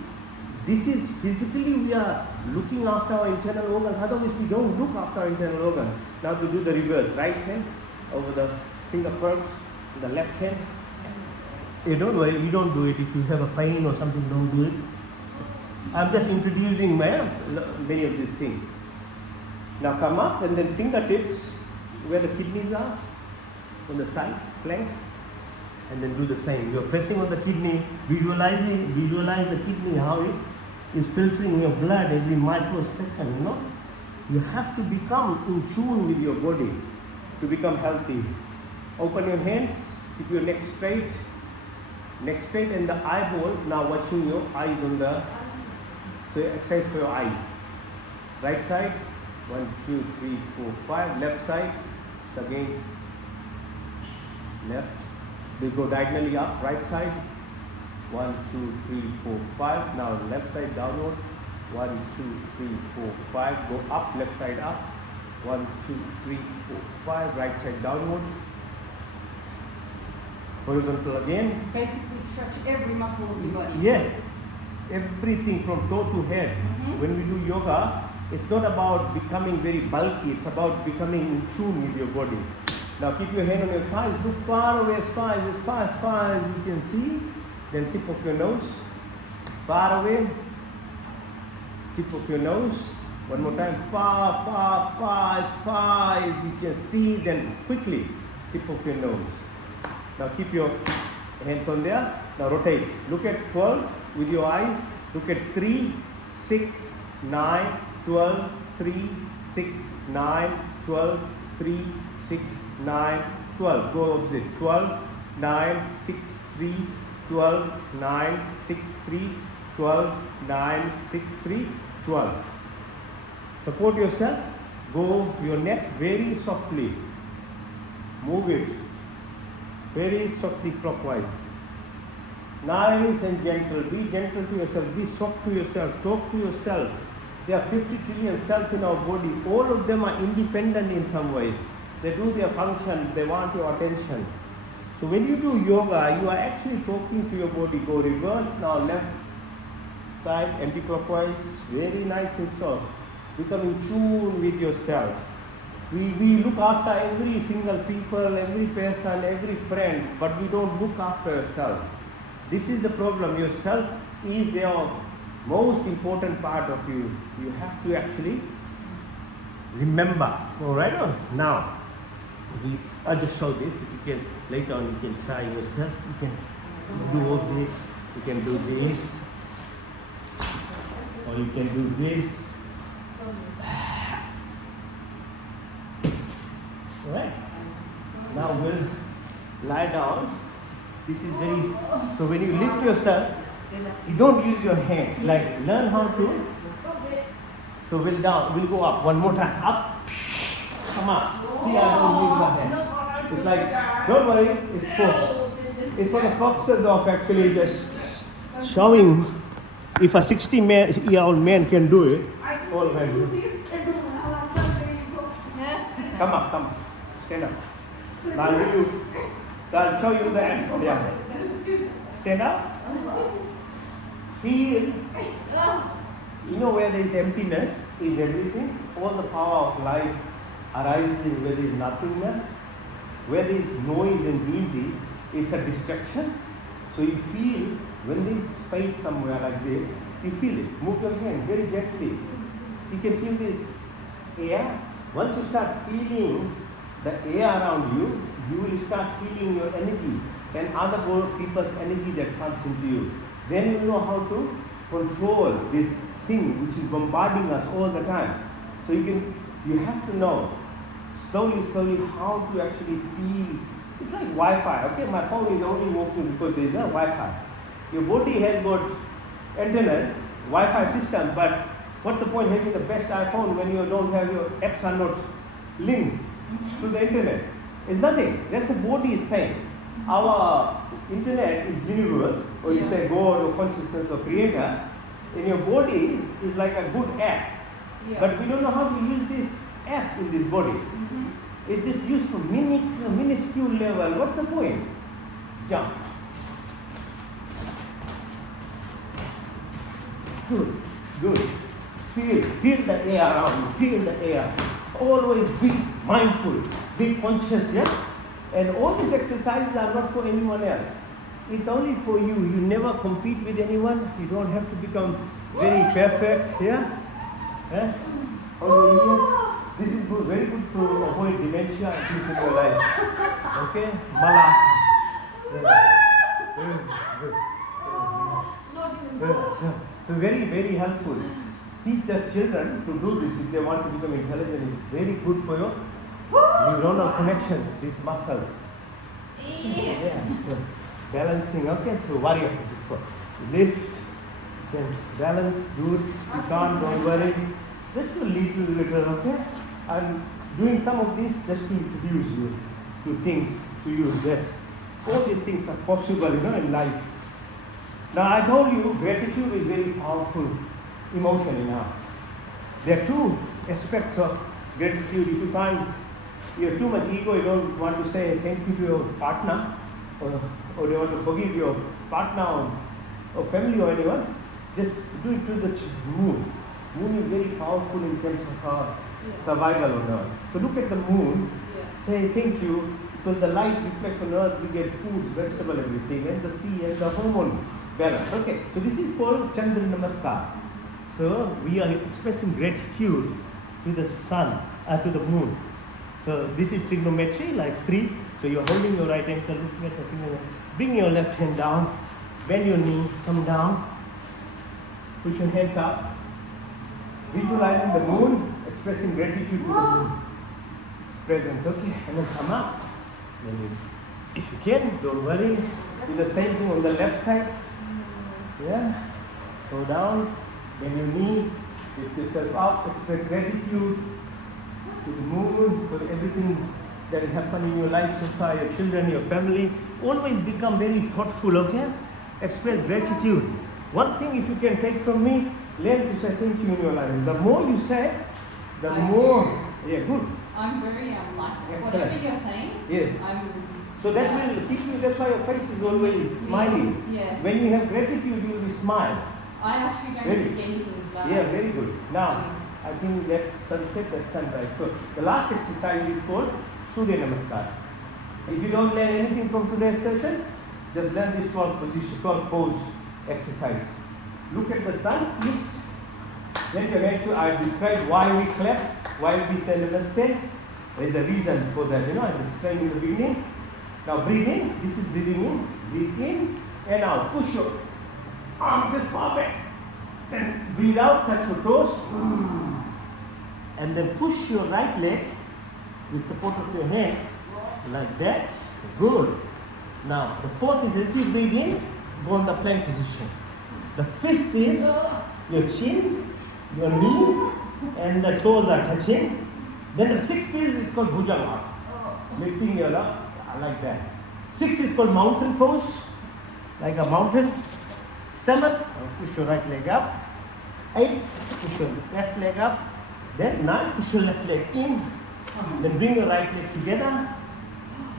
this is physically we are looking after our internal organs. Otherwise we don't look after our internal organs. Now to do the reverse. Right hand over the finger palm, the left hand. Don't worry, we don't do it. If you have a pain or something, don't do it. I'm just introducing many of these things. Now come up and then fingertips where the kidneys are, on the sides, flanks, and then do the same. You're pressing on the kidney, visualize the kidney, how it is filtering your blood every microsecond. You have to become in tune with your body to become healthy. Open your hands, keep your neck straight, and the eyeball now watching your eyes on the, so exercise for your eyes. Right side, 1, 2, 3, 4, 5. Left side, so again, left. They go diagonally up, right side, 1, 2, 3, 4, 5. Now left side downward, 1, 2, 3, 4, 5. Go up, left side up, 1, 2, 3, 4, 5. Right side downward. Horizontal again. Basically stretch every muscle of your body. Yes, everything from toe to head. When we do yoga, it's not about becoming very bulky, it's about becoming in tune with your body. Now keep your hand on your thighs. Look far away, as far as you can see. Then tip of your nose. Far away. Tip of your nose. One more time. Far as you can see. Then quickly, tip of your nose. Now keep your hands on there. Now rotate. Look at 12 with your eyes. Look at 3, 6, 9, 12, 3, 6, 9, 12, 3, 6, 9, 12. Go opposite. 12, 9, 6, 3, 12, 9, 6, 3, 12, 9, 6, 3, 12. Support yourself. Go your neck very softly. Move it very softly clockwise. Nice and gentle. Be gentle to yourself. Be soft to yourself. Talk to yourself. There are 50 trillion cells in our body. All of them are independent in some way. They do their function. They want your attention. So when you do yoga, you are actually talking to your body. Go reverse, now left side, anti-clockwise. Very nice and soft. Become in tune with yourself. We look after every single people, every person, every friend, but we don't look after yourself. This is the problem. Yourself is your most important part of you. You have to actually remember. All right? Now, I'll just show this. If you can, later on, you can try yourself. You can do all this. You can do this. Or you can do this. All right? Now we'll lie down. This is very, so when you lift yourself, you don't use your hand. Like, learn how to. So we'll go up. One more time. Up. Come on. See, I don't use my hand. It's like, don't worry. It's for the purposes of actually just showing if a 60-year-old man can do it, all men do it. Come up. Stand up. So I'll show you that. Yeah. Stand up. Feel. You know where there is emptiness is everything. All the power of life arises in where there is nothingness. Where there is noise and busy, it's a distraction. So you feel when there is space somewhere like this, you feel it. Move your hand very gently. You can feel this air. Once you start feeling the air around you, you will start feeling your energy and other people's energy that comes into you. Then you know how to control this thing which is bombarding us all the time. So you have to know slowly how to actually feel. It's like Wi-Fi. Okay, my phone is only working because there is a Wi-Fi. Your body has got antennas, Wi-Fi system, but what's the point having the best iPhone when you don't have your apps are not linked to the internet? It's nothing. That's the body is saying. Our internet is universe, or you say God or consciousness or creator, and your body is like a good app. Yeah. But we don't know how to use this app in this body. Mm-hmm. It's just used for minuscule level. What's the point? Jump. Good. Feel the air around you. Feel the air. Always be mindful, be conscious, yeah? And all these exercises are not for anyone else. It's only for you. You never compete with anyone. You don't have to become very perfect, yeah? Yes? Only yes. This is good, very good to avoid dementia at least in your life. Okay? Good. So very, very helpful. Teach the children to do this if they want to become intelligent. It's very good for your neuronal connections, these muscles. Yeah. So balancing. Okay, so warrior pose is for lift. Then balance, good. You can't, don't worry. Just a little, okay? I'm doing some of this just to introduce you to things, to you that all these things are possible, in life. Now I told you gratitude is very powerful emotion in us. There are two aspects of gratitude. If you have too much ego, you don't want to say thank you to your partner, or you want to forgive your partner or family or anyone, just do it to the moon. Moon is very powerful in terms of our survival on Earth. So look at the moon. say thank you because the light reflects on earth, we get food, vegetable, everything, and the sea and the hormone balance. Okay, so this is called Chandra Namaskar. So we are expressing gratitude to the sun, to the moon. So this is trigonometry, like 3. So you're holding your right ankle, looking at the finger, bring your left hand down, bend your knee, come down, push your hands up, visualizing the moon, expressing gratitude to the moon. Its presence, okay, and then come up. Then you, if you can, don't worry. Do the same thing on the left side. Yeah, go down, bend your knee, lift yourself up, express gratitude to the moon for everything that has happened in your life so far, your children, your family. Always become very thoughtful, okay? Express gratitude. One thing if you can take from me, learn to say thank you in your life. The more you say, the more, yeah, good. I'm very like Excellent. whatever you're saying. Yes. So that will keep you, that's why your face is always smiling. Yeah. When you have gratitude, you will smile. I actually don't Really? think anything is bad. Yeah, very good. Now, I think that's sunset, that's sunrise. So the last exercise is called Surya Namaskar. If you don't learn anything from today's session, just learn this 12 position, 12 pose exercise. Look at the sun, lift. Then your hands, I've described why we clap, why we say namaste. There's a reason for that, I explained in the beginning. Now breathe in, this is breathing in, breathe in and out. Push your arms as far back. Then breathe out, touch your toes. And then push your right leg with support of your hand like that. Good. Now the fourth is as you breathe in, go on the plank position. The fifth is your chin, your knee, and the toes are touching. Then the sixth is called Bhujanga. Lifting your up like that. Sixth is called mountain pose, like a mountain. Seventh, push your right leg up. Eighth, push your left leg up. Then 9, push your left leg in. Then bring your right leg together.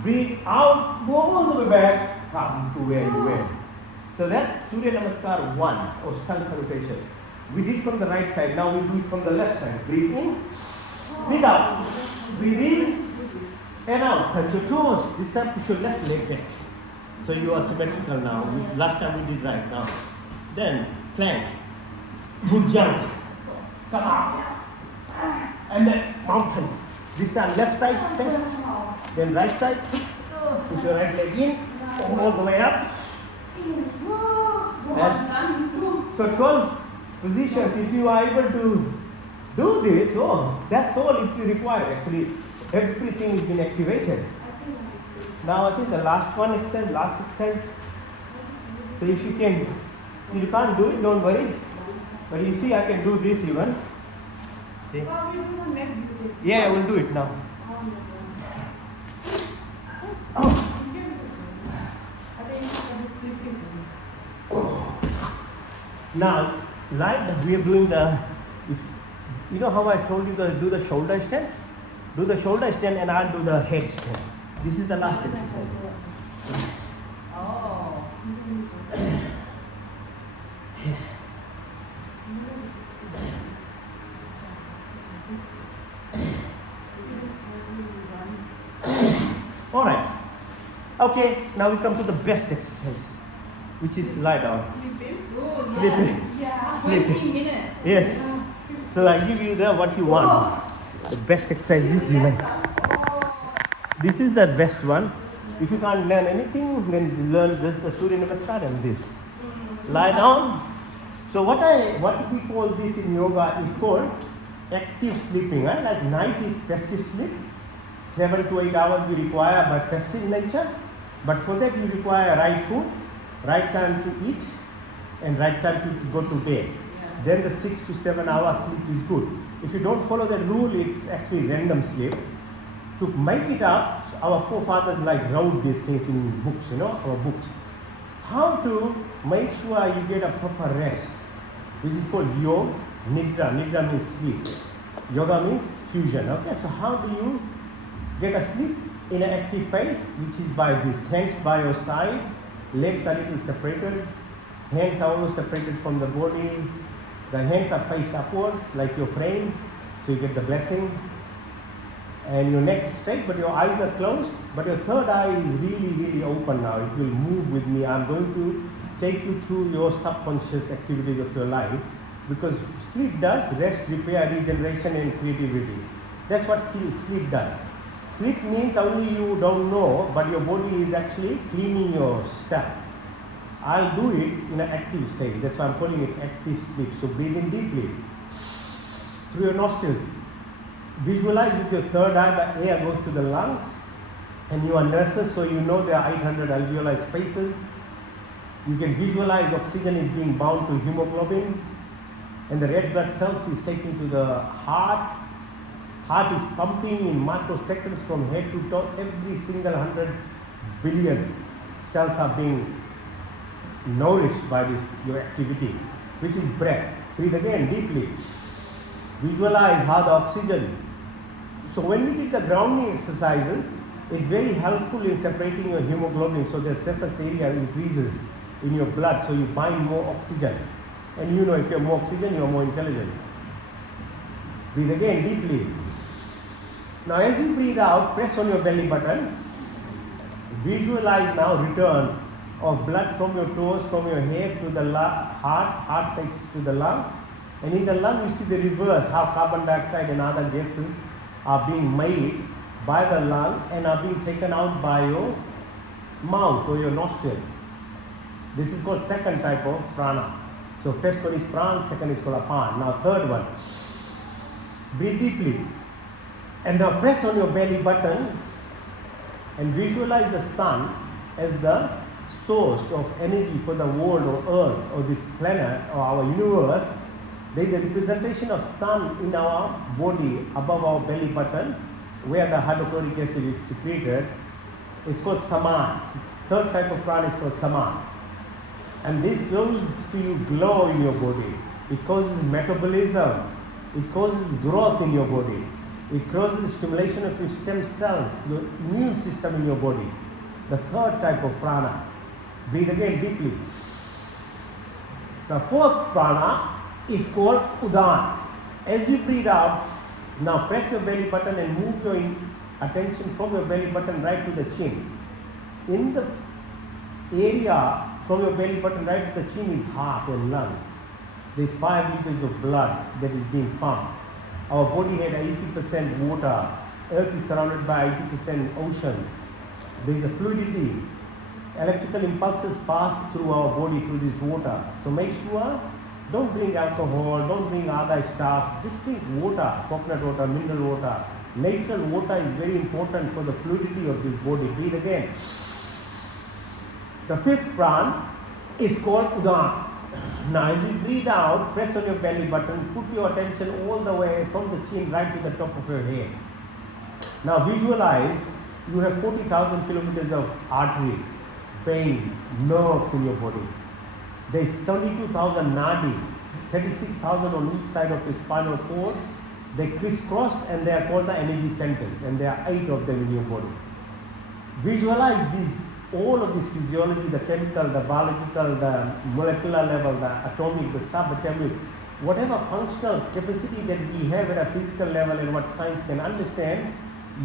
Breathe out, go all the way back, come to where you were. So that's Surya Namaskar 1, or sun salutation. We did from the right side, now we do it from the left side. Breathe in, breathe out. Breathe in and out. Touch your toes. This time push your left leg back. So you are symmetrical now. Last time we did right now. Then plank. Good jump. Come out. And then mountain. This time left side first. Then right side. Push your right leg in. All the way up. So 12 positions. If you are able to do this, that's all it's required. Actually, everything has been activated. Now I think the last one exercise, last exercise. So if you can, you can't do it, don't worry. But you see, I can do this even. See? Yeah, I will do it now. Now, like we are doing you know how I told you to do the shoulder stand? Do the shoulder stand and I'll do the head stand. This is the last exercise. Oh. All right. Okay, now we come to the best exercise, which is lie down. Ooh, Sleeping. yeah. Sleeping. 20 minutes. Yes. So I give you what you want. The best exercise is you like. This is the best one. If you can't learn anything, then learn this, the Surya Namaskar and this. Lie down. So what we call this in yoga is called active sleeping. Right? Like night is passive sleep. 7 to 8 hours we require by passive nature. But for that you require right food, right time to eat, and right time to go to bed. Then the 6 to 7 hour sleep is good. If you don't follow that rule, it's actually random sleep. To make it up, our forefathers wrote these things in books, our books. How to make sure you get a proper rest, which is called yoga, nidra. Nidra means sleep. Yoga means fusion. Okay, so how do you get a sleep in an active phase, which is by this. Hands by your side, legs are little separated, hands are almost separated from the body. The hands are faced upwards like you're praying, so you get the blessing. And your neck is straight, but your eyes are closed, but your third eye is really, really open now. It will move with me. I'm going to take you through your subconscious activities of your life, because sleep does rest, repair, regeneration, and creativity. That's what sleep does. Sleep means only you don't know, but your body is actually cleaning yourself. I'll do it in an active state. That's why I'm calling it active sleep. So breathe in deeply through your nostrils. Visualize with your third eye the air goes to the lungs, and you are nurses, so you know there are 800 alveoli spaces. You can visualize oxygen is being bound to hemoglobin, and the red blood cells is taken to the heart. Heart is pumping in microseconds from head to toe. Every single 100 billion cells are being nourished by this your activity, which is breath. Breathe again deeply. Visualize how the oxygen. So when we did the grounding exercises, it's very helpful in separating your hemoglobin, so the surface area increases in your blood, so you bind more oxygen. And you know, if you have more oxygen, you are more intelligent. Breathe again deeply. Now as you breathe out, press on your belly button. Visualize now return of blood from your toes, from your head to the heart takes to the lung. And in the lung you see the reverse, how carbon dioxide and other gases are being made by the lung and are being taken out by your mouth or your nostrils. This is called second type of prana. So first one is prana, second is called apan. Now third one. Breathe deeply. And now press on your belly button and visualize the sun as the source of energy for the world or earth or this planet or our universe. There is a representation of sun in our body above our belly button where the hydrochloric acid is secreted. It's called saman. Third type of prana is called saman. And this goes to you glow in your body. It causes metabolism. It causes growth in your body. It causes stimulation of your stem cells, your immune system in your body. The third type of prana. Breathe again deeply. The fourth prana is called Udan. As you breathe out, now press your belly button and move your attention from your belly button right to the chin. In the area from your belly button right to the chin is heart and lungs. There's 5 liters of blood that is being pumped. Our body had 80% water. Earth is surrounded by 80% oceans. There is a fluidity. Electrical impulses pass through our body through this water. So make sure, don't drink alcohol, don't drink other stuff. Just drink water, coconut water, mineral water. Natural water is very important for the fluidity of this body. Breathe again. The fifth prana is called Udan. Now as you breathe out, press on your belly button, put your attention all the way from the chin right to the top of your head. Now visualize you have 40,000 kilometers of arteries, veins, nerves in your body. There is 72,000 nadis, 36,000 on each side of your spinal cord. They crisscross and they are called the energy centers, and there are 8 of them in your body. Visualize these, all of this physiology, the chemical, the biological, the molecular level, the atomic, the subatomic, whatever functional capacity that we have at a physical level and what science can understand,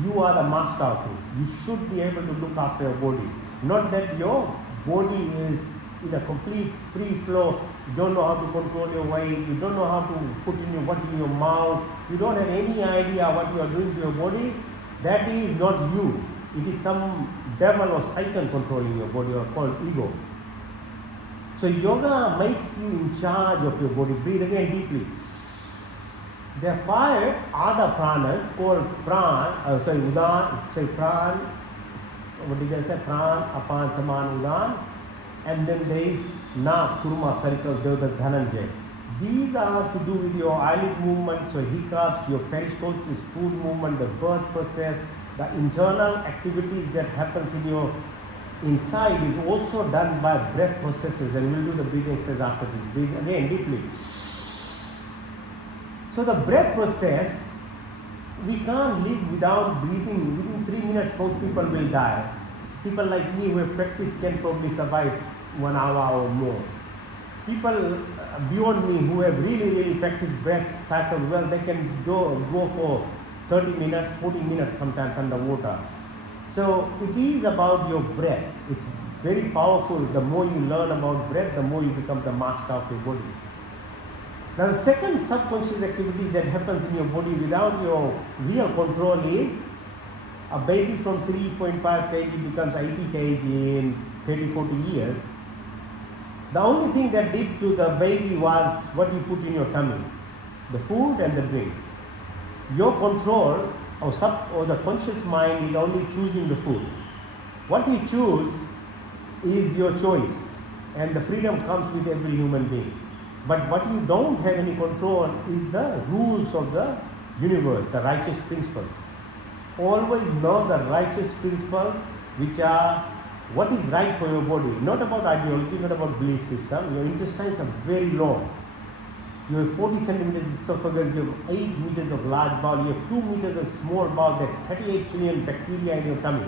you are the master of it. You should be able to look after your body. Not that your body is in a complete free flow. You don't know how to control your weight. You don't know how to put what in your mouth. You don't have any idea what you are doing to your body. That is not you. It is some devil or Satan controlling your body, or called ego. So yoga makes you in charge of your body. Breathe again deeply. There are 5 other pranas called Udan, what did I say? Pran, Apan, Saman, Udan. And then there is Na, Kurma, Karikal, Devdas, Dhananjay. These are to do with your eyelid movements, your hiccups, your peristalsis, food movement, the birth process, the internal activities that happens in your inside is also done by breath processes, and we'll do the breathing exercise after this. Breathe again deeply. So the breath process, we can't live without breathing. Within 3 minutes, most people will die. People like me who have practiced can probably survive 1 hour or more. People beyond me who have really practiced breath cycles well, they can go for 30 minutes, 40 minutes sometimes underwater. So it is about your breath. It's very powerful. The more you learn about breath, the more you become the master of your body. Now the second subconscious activity that happens in your body without your real control is a baby from 3.5 kg becomes 80 kg in 30-40 years. The only thing that did to the baby was what you put in your tummy, the food and the drinks. Your control or the conscious mind is only choosing the food. What you choose is your choice, and the freedom comes with every human being. But what you don't have any control is the rules of the universe, the righteous principles. Always know the righteous principles, which are what is right for your body, not about ideology, not about belief system. Your intestines are very long. You have 40 centimeters esophagus, you have 8 meters of large bowel, you have 2 meters of small bowel, that 38 trillion bacteria in your tummy.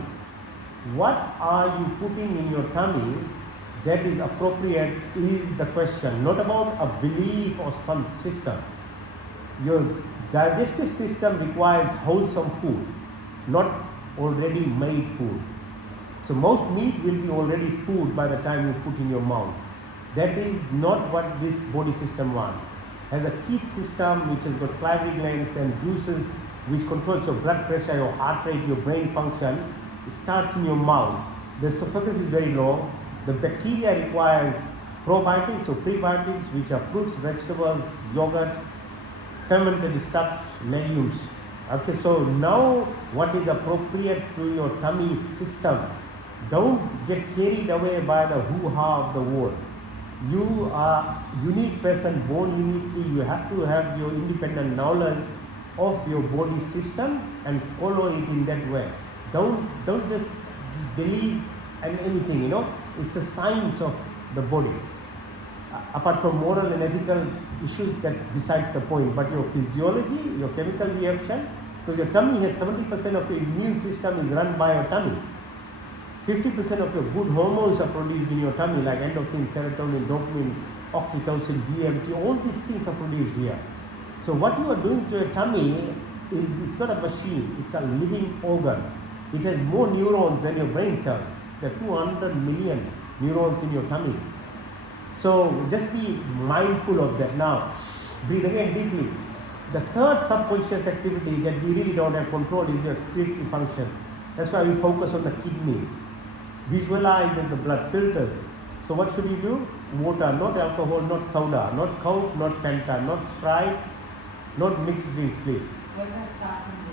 What are you putting in your tummy that is appropriate is the question, not about a belief or some system. Your digestive system requires wholesome food, not already made food. So most meat will be already food by the time you put in your mouth. That is not what this body system wants. Has a teeth system which has got salivary glands and juices which controls your blood pressure, your heart rate, your brain function. It starts in your mouth. The esophagus is very long. The bacteria requires probiotics or prebiotics, which are fruits, vegetables, yogurt, fermented stuff, legumes. Okay, so now what is appropriate to your tummy system? Don't get carried away by the hoo-ha of the world. You are a unique person, born uniquely. You have to have your independent knowledge of your body system and follow it in that way. Don't just believe in anything, you know. It's a science of the body. Apart from moral and ethical issues, that's besides the point. But your physiology, your chemical reaction, because your tummy has 70% of your immune system is run by your tummy. 50% of your good hormones are produced in your tummy, like endorphin, serotonin, dopamine, oxytocin, DMT, all these things are produced here. So what you are doing to your tummy is, it's not a machine, it's a living organ. It has more neurons than your brain cells. There are 200 million neurons in your tummy. So just be mindful of that. Now, breathe again deeply. The third subconscious activity that we really don't have control is your excretory function. That's why we focus on the kidneys. Visualize that the blood filters. So what should you do? Water, not alcohol, not soda, not Coke, not Fanta, not Sprite, not mixed drinks, please. What has sparkling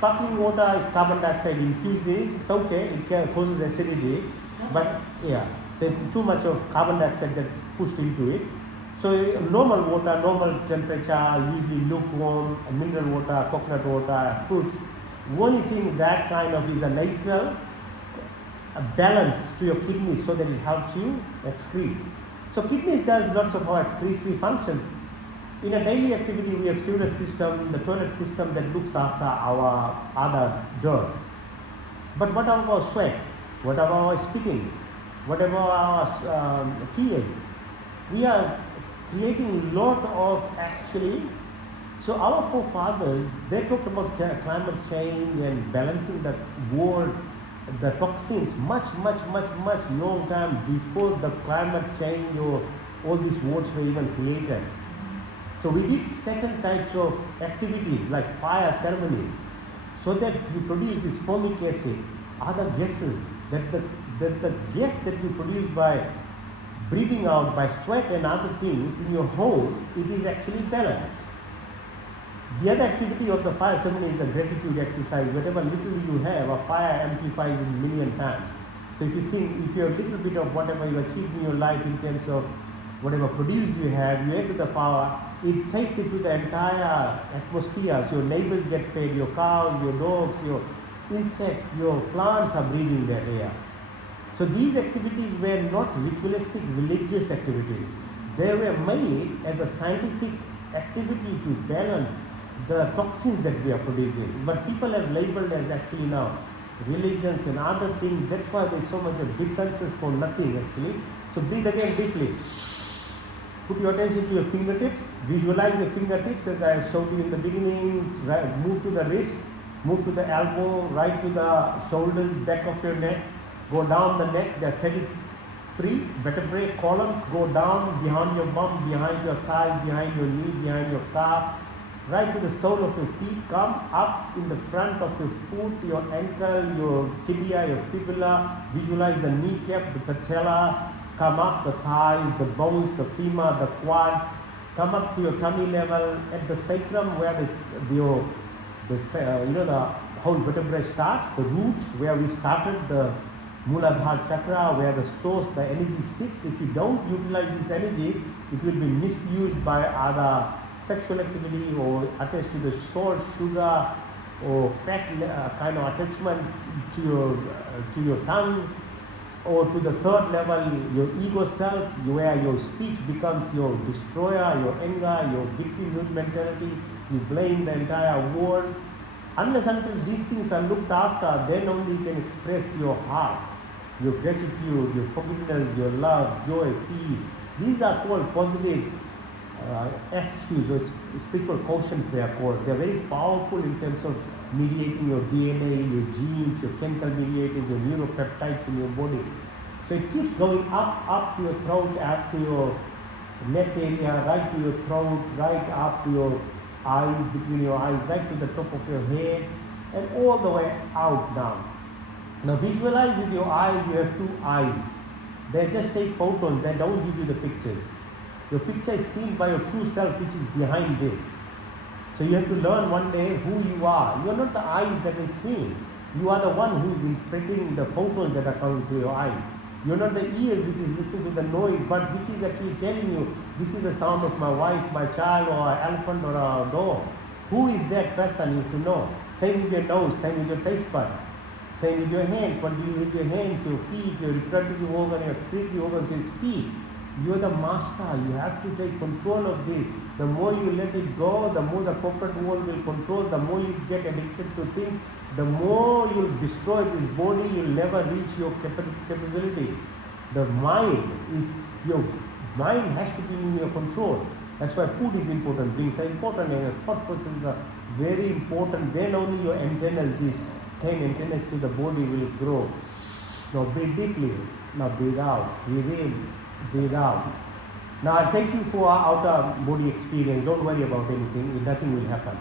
Sparkling water is carbon dioxide infused in it. It's okay, it causes acidity, but yeah, so it's too much of carbon dioxide that's pushed into it. So normal water, normal temperature, usually lukewarm, mineral water, coconut water, fruits. Only thing that kind of is a natural balance to your kidneys so that it helps you excrete. So kidneys does lots of our excretory functions. In a daily activity, we have sewage system, the toilet system that looks after our other dirt. But what about our sweat? What about our spitting? What about our tears? We are creating a lot of actually. So our forefathers, they talked about climate change and balancing the world, the toxins much long time before the climate change or all these wars were even created. So we did certain types of activities like fire ceremonies so that you produce this formic acid, other gases, that the gas that you produce by breathing out, by sweat and other things in your home, it is actually balanced. The other activity of the fire ceremony is a gratitude exercise. Whatever little you have, a fire amplifies in a million times. So if you think, if you have a little bit of whatever you achieved in your life in terms of whatever produce you have, you add to the fire, it takes it to the entire atmosphere. So your neighbors get fed, your cows, your dogs, your insects, your plants are breathing that air. So these activities were not ritualistic religious activities. They were made as a scientific activity to balance the toxins that we are producing. But people have labeled as actually now religions and other things. That's why there's so much of differences for nothing actually. So breathe again deeply. Put your attention to your fingertips. Visualize your fingertips as I showed you in the beginning. Right, move to the wrist, move to the elbow, right to the shoulders, back of your neck. Go down the neck. There are 33 vertebrae columns. Go down behind your bum, behind your thighs, behind your knee, behind your calf. Right to the sole of your feet. Come up in the front of your foot, your ankle, your tibia, your fibula. Visualize the kneecap, the patella. Come up the thighs, the bones, the femur, the quads. Come up to your tummy level at the sacrum where the whole vertebrae starts. The root where we started, the Muladhara chakra, where the source, the energy sits. If you don't utilize this energy, it will be misused by other sexual activity or attached to the salt, sugar, or fat kind of attachments to your tongue, or to the third level, your ego self, where your speech becomes your destroyer, your anger, your victimhood mentality. You blame the entire world. Unless until these things are looked after, then only you can express your heart, your gratitude, your forgiveness, your love, joy, peace. These are called positive SQs or spiritual quotients they are called. They are very powerful in terms of mediating your DNA, your genes, your chemical mediators, your neuropeptides in your body. So it keeps going up to your throat, up to your neck area, right to your throat, right up to your eyes, between your eyes, right to the top of your head, and all the way out now. Now visualize with your eyes, you have two eyes. They just take photons, they don't give you the pictures. Your picture is seen by your true self, which is behind this. So you have to learn one day who you are. You are not the eyes that is seen. You are the one who is interpreting the photons that are coming through your eyes. You are not the ears which is listening to the noise, but which is actually telling you, this is the sound of my wife, my child, or an elephant, or a dog. Who is that person? You have to know. Same with your nose, same with your taste bud. Same with your hands. What do you do with your hands, your feet, your reproductive organ, your excretory organs, your speech? You are the master. You have to take control of this. The more you let it go, the more the corporate world will control, the more you get addicted to things, the more you'll destroy this body, you'll never reach your capability. The mind has to be in your control. That's why food is important, drinks are important, and your thought processes are very important. Then only your antennas, these 10 antennas to the body will grow. Now breathe deeply. Now breathe out. Breathe in. Breathe out. Now I'll take you for our outer body experience. Don't worry about anything. Nothing will happen.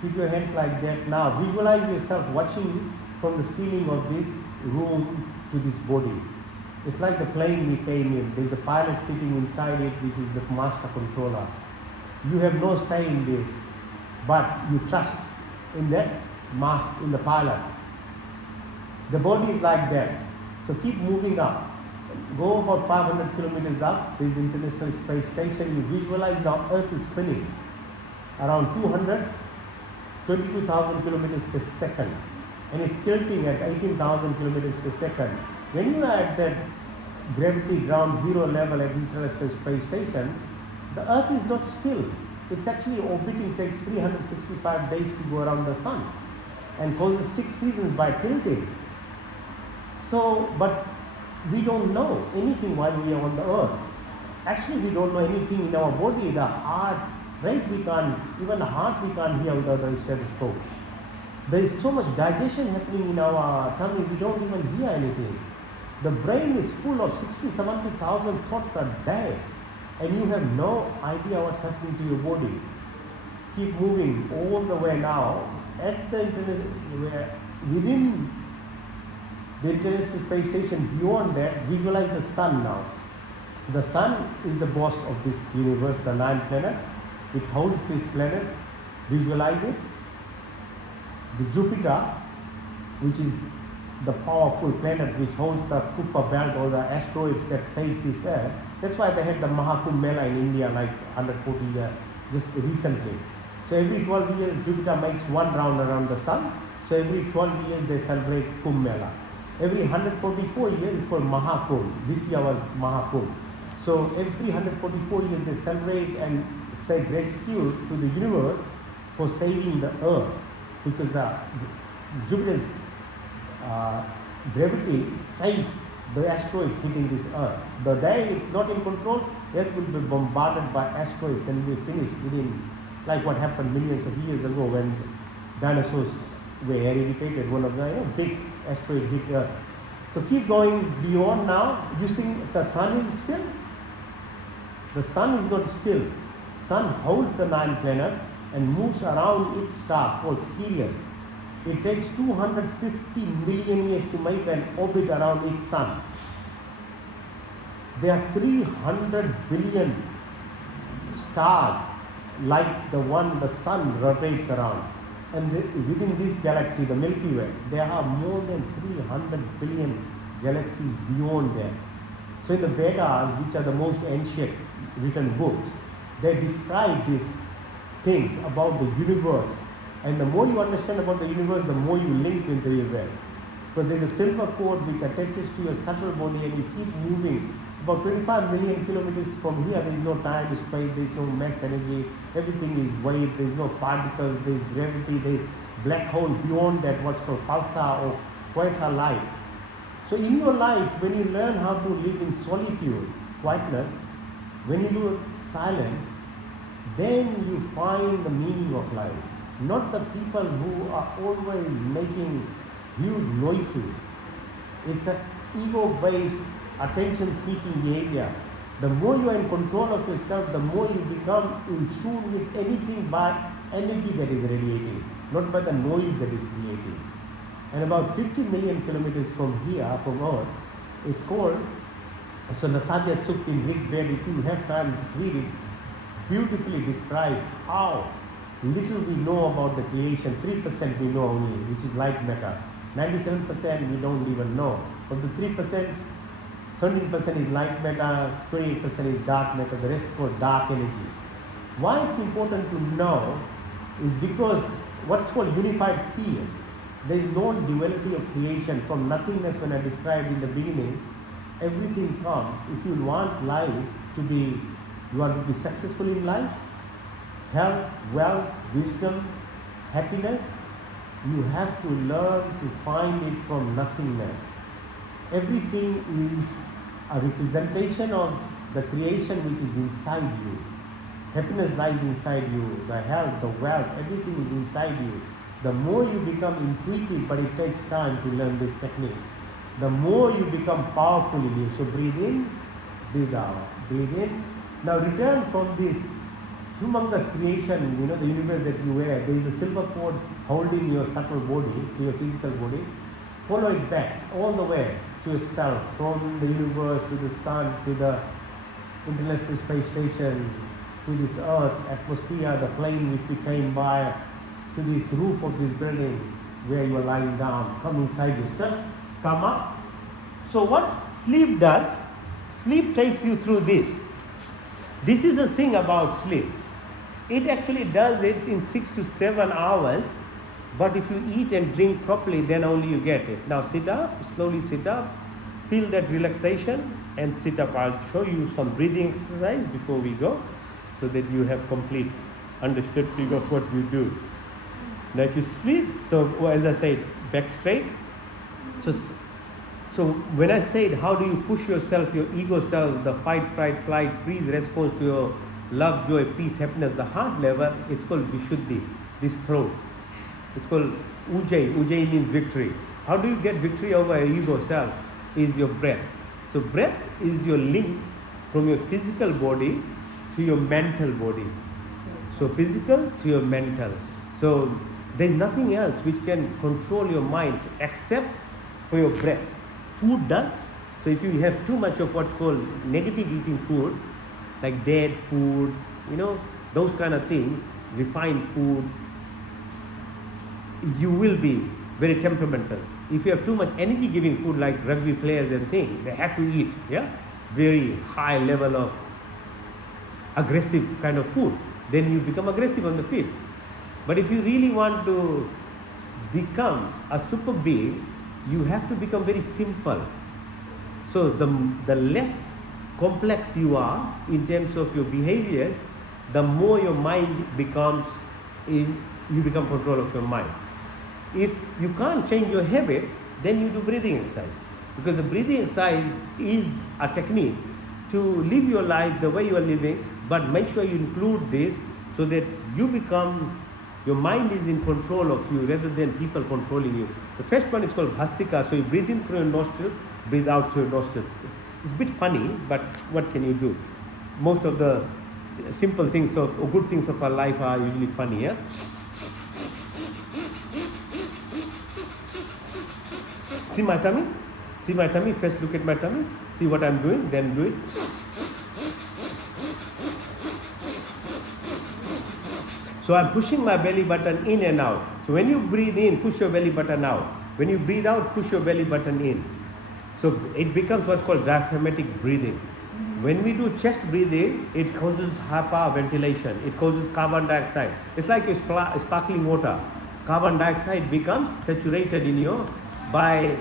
Keep your hands like that. Now visualize yourself watching from the ceiling of this room to this body. It's like the plane we came in. There's a pilot sitting inside it, which is the master controller. You have no say in this, but you trust in that master, in the pilot. The body is like that. So keep moving up. Go about 500 kilometers up. This International Space Station. You visualize now Earth is spinning around 222,000 kilometers per second, and it's tilting at 18,000 kilometers per second. When you are at that gravity ground zero level at International Space Station, the Earth is not still. It's actually orbiting. Takes 365 days to go around the sun, and causes 6 seasons by tilting. So, but we don't know anything while we are on the earth. Actually, we don't know anything in our body. The heart rate even the heart we can't hear without a stethoscope. There is so much digestion happening in our tummy, we don't even hear anything. The brain is full of 60,000-70,000 thoughts a day, and you have no idea what's happening to your body. Keep moving all the way now. At the within the International Space Station, beyond that, visualize the sun now. The sun is the boss of this universe, the 9 planets. It holds these planets. Visualize it. The Jupiter, which is the powerful planet which holds the Kuiper belt or the asteroids that saves this Earth. That's why they had the Mahakumbh Mela in India like 140 years, just recently. So every 12 years, Jupiter makes one round around the sun. So every 12 years, they celebrate Kumbh Mela. Every 144 years is called Mahakumbh. This year was Mahakumbh. So every 144 years they celebrate and say gratitude to the universe for saving the earth, because the Jupiter's gravity saves the asteroids hitting this earth. The day it's not in control, Earth will be bombarded by asteroids and will be finished within, like what happened millions of years ago when dinosaurs were eradicated. One of the big asteroid hit Earth. So keep going beyond now. You think the sun is still? The sun is not still. Sun holds the 9 planets and moves around its star called Sirius. It takes 250 million years to make an orbit around its sun. There are 300 billion stars like the one the sun rotates around. And within this galaxy, the Milky Way, there are more than 300 billion galaxies beyond that. So in the Vedas, which are the most ancient written books, they describe this thing about the universe. And the more you understand about the universe, the more you link with the universe. Because there's a silver cord which attaches to your subtle body and you keep moving. About 25 million kilometers from here, there is no time, space, there is no mass energy, everything is wave, there is no particles, there is gravity, there is black hole beyond that, what's called pulsar or quasar light. So in your life, when you learn how to live in solitude, quietness, when you do silence, then you find the meaning of life. Not the people who are always making huge noises. It's an ego-based, attention-seeking behavior. The more you are in control of yourself, the more you become in tune with anything by energy that is radiating, not by the noise that is creating. And about 50 million kilometers from here, from Earth, it's called, so Nasadya Sukta in Rig Veda, if you have time to read it, beautifully describe how little we know about the creation. 3% we know only, which is light matter. 97% we don't even know. Of the 3%, 17% is light matter, 28% is dark matter, the rest is called dark energy. Why it's important to know is because what's called unified field, there is no duality of creation from nothingness. When I described in the beginning, everything comes. If you want life to be, you want to be successful in life, health, wealth, wisdom, happiness, you have to learn to find it from nothingness. Everything is a representation of the creation which is inside you. Happiness lies inside you, the health, the wealth, everything is inside you. The more you become intuitive, but it takes time to learn this technique, the more you become powerful in you. So breathe in, breathe out, breathe in. Now return from this humongous creation, the universe that you wear. There is a silver cord holding your subtle body, to your physical body. Follow it back all the way to yourself, from the universe to the sun, to the International Space Station, to this earth, atmosphere, the plane which we came by, to this roof of this building where you are lying down. Come inside yourself, come up. So what sleep does, sleep takes you through this. This is the thing about sleep. It actually does it in 6 to 7 hours, but if you eat and drink properly, then only you get it. Now sit up, slowly sit up, feel that relaxation and sit up. I'll show you some breathing exercise before we go, so that you have complete understanding of what you do. Now if you sleep, so as I said, back straight. So when I said how do you push yourself, your ego self, the fight, flight, freeze response to your love, joy, peace, happiness, the heart level, it's called Vishuddhi, this throat. It's called Ujjayi. Ujjayi means victory. How do you get victory over your ego self? Is your breath. So breath is your link from your physical body to your mental body. So physical to your mental. So there's nothing else which can control your mind except for your breath. Food does. So if you have too much of what's called negative eating food, like dead food, those kind of things, refined foods, you will be very temperamental. If you have too much energy giving food like rugby players and things, they have to eat, very high level of aggressive kind of food. Then you become aggressive on the field. But if you really want to become a super being, you have to become very simple. So the less complex you are in terms of your behaviors, the more your mind becomes you become control of your mind. If you can't change your habits, then you do breathing exercise. Because the breathing exercise is a technique to live your life the way you are living, but make sure you include this so that your mind is in control of you rather than people controlling you. The first one is called Bhastika, so you breathe in through your nostrils, breathe out through your nostrils. It's a bit funny, but what can you do? Most of the simple things or good things of our life are usually funny, yeah? See my tummy? See my tummy? First look at my tummy. See what I'm doing, then do it. So I'm pushing my belly button in and out. So when you breathe in, push your belly button out. When you breathe out, push your belly button in. So it becomes what's called diaphragmatic breathing. When we do chest breathing, it causes hyperventilation. It causes carbon dioxide. It's like a sparkling water. Carbon dioxide becomes saturated in your by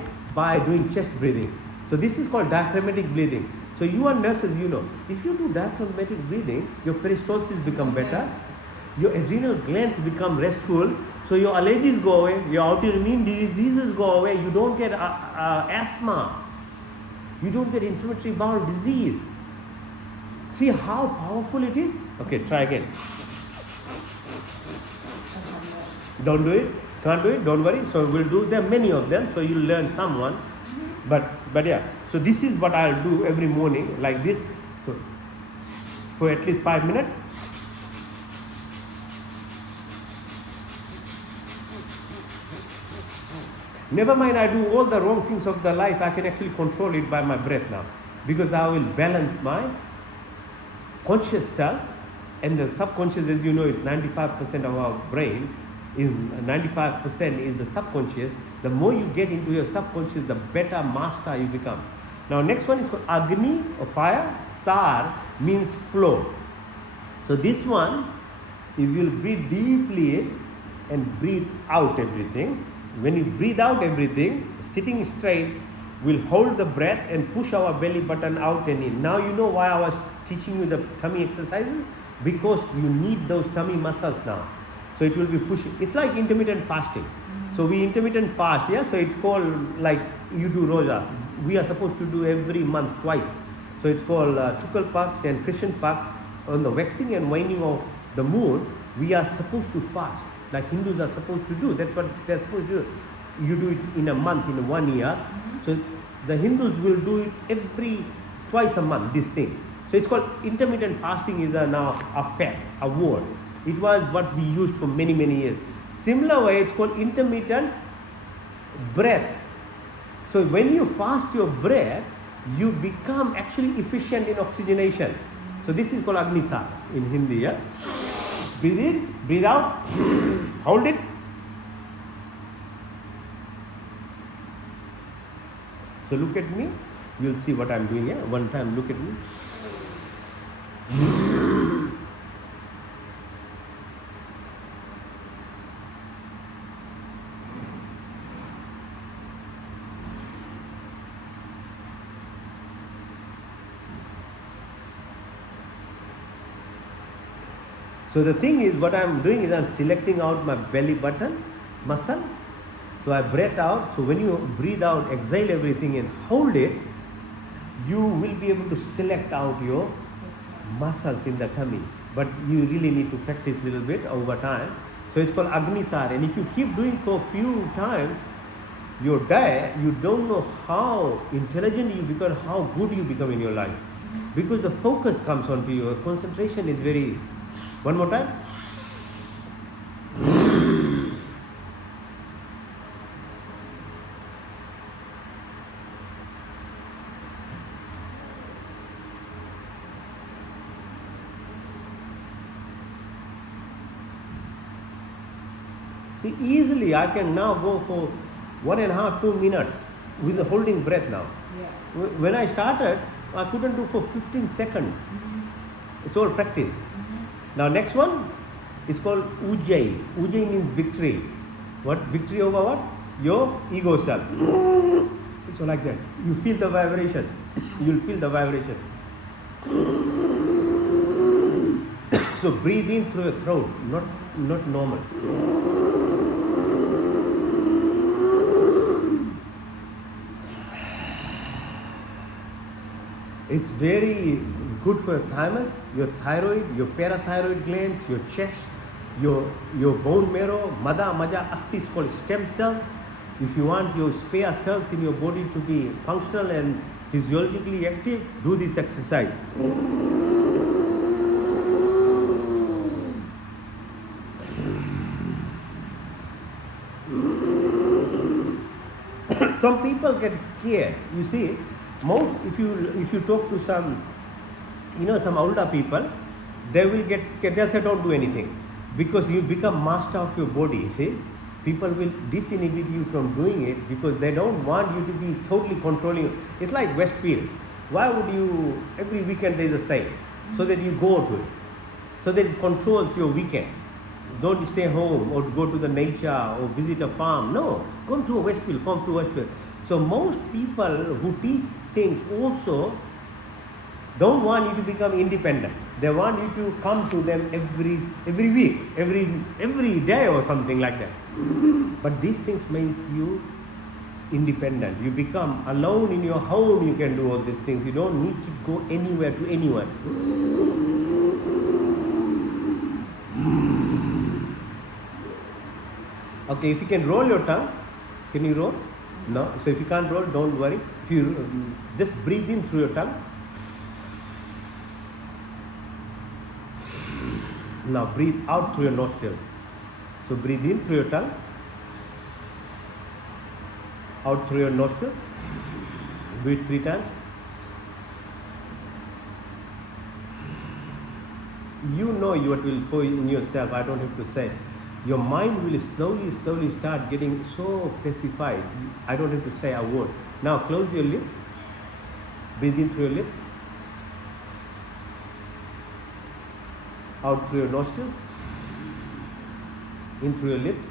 doing chest breathing. So this is called diaphragmatic breathing. So you are nurses, you know. If you do diaphragmatic breathing, your peristalsis become better. Your adrenal glands become restful, so your allergies go away, your autoimmune diseases go away, you don't get asthma, you don't get inflammatory bowel disease. See how powerful it is? Okay, try again. Don't do it, can't do it, don't worry. So we'll do, there are many of them, so you'll learn someone. But yeah, so this is what I'll do every morning, like this. So for at least 5 minutes. Never mind, I do all the wrong things of the life, I can actually control it by my breath now. Because I will balance my conscious self and the subconscious, as you know, is 95% of our brain, is 95% is the subconscious. The more you get into your subconscious, the better master you become. Now next one is called Agni or fire. Sar means flow. So this one is you'll breathe deeply in and breathe out everything. When you breathe out everything, sitting straight, we'll hold the breath and push our belly button out and in. Now you know why I was teaching you the tummy exercises? Because you need those tummy muscles now. So it will be pushing. It's like intermittent fasting. So we intermittent fast, yeah? So it's called like you do Roja. We are supposed to do every month twice. So it's called Shukal Paks and Krishna Paks. On the waxing and waning of the moon, we are supposed to fast. Like Hindus are supposed to do. That's what they're supposed to do. You do it in a month, in 1 year. So the Hindus will do it twice a month, this thing. So it's called intermittent fasting is now a fact, a word. It was what we used for many, many years. Similar way, it's called intermittent breath. So when you fast your breath, you become actually efficient in oxygenation. So this is called Agnisar in Hindi, yeah? Breathe in, breathe out, hold it. So look at me, you'll see what I'm doing here. One time, look at me. So the thing is, what I'm doing is I'm selecting out my belly button muscle. So I breathe out. So when you breathe out, exhale everything and hold it, you will be able to select out your muscles in the tummy. But you really need to practice a little bit over time. So it's called Agnisar. And if you keep doing for a few times, your day, you don't know how intelligent you become, how good you become in your life. Because the focus comes onto your concentration is very. One more time. See, easily I can now go for 1.5 to 2 minutes with the holding breath now. Yeah. When I started, I couldn't do for 15 seconds. It's all practice. Now next one is called Ujjayi. Ujjayi means victory. What? Victory over what? Your ego self. So like that. You feel the vibration. You'll feel the vibration. So breathe in through your throat, not normal. It's very good for your thymus, your thyroid, your parathyroid glands, your chest, your bone marrow, mada, maja, asti is called stem cells. If you want your spare cells in your body to be functional and physiologically active, do this exercise. Some people get scared. You see, most if you talk to some, some older people, they will get scared. They'll say, "Don't do anything," because you become master of your body. See, people will disinhibit you from doing it because they don't want you to be totally controlling. It's like Westfield. Why would you every weekend there's a sale, so that you go to it, so that it controls your weekend. Don't stay home or go to the nature or visit a farm. No, come to Westfield, come to Westfield. So most people who teach things also don't want you to become independent. They want you to come to them every week, every day or something like that. But these things make you independent. You become alone in your home. You can do all these things. You don't need to go anywhere to anyone. Okay, if you can roll your tongue, can you roll? No. So if you can't roll, don't worry. If you just breathe in through your tongue. Now breathe out through your nostrils. So breathe in through your tongue, out through your nostrils. Do it 3 times. You know what will go in yourself. I don't have to say. Your mind will slowly start getting so pacified. I don't have to say a word. Now close your lips. Breathe in through your lips. Out through your nostrils. In through your lips.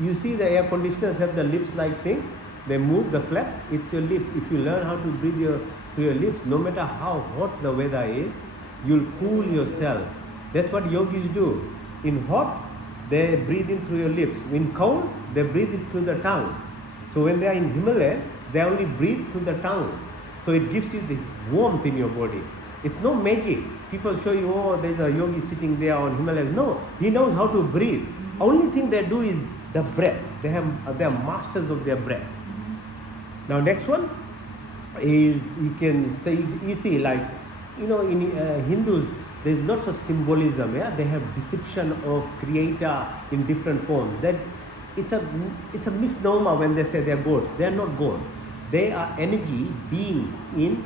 You see the air conditioners have the lips like thing. They move the flap. It's your lip. If you learn how to breathe through your lips, no matter how hot the weather is, you'll cool yourself. That's what yogis do. In hot, they breathe in through your lips. In cold, they breathe it through the tongue. So when they are in Himalayas, they only breathe through the tongue. So it gives you the warmth in your body. It's no magic. People show you, oh, there's a yogi sitting there on Himalayas. No, he knows how to breathe. Only thing they do is the breath. They are masters of their breath. Now next one is, you can say, you see, like, in Hindus, there's lots of symbolism. Yeah, they have deception of creator in different forms. That it's a misnomer when they say they're gods. They are not gods. They are energy beings in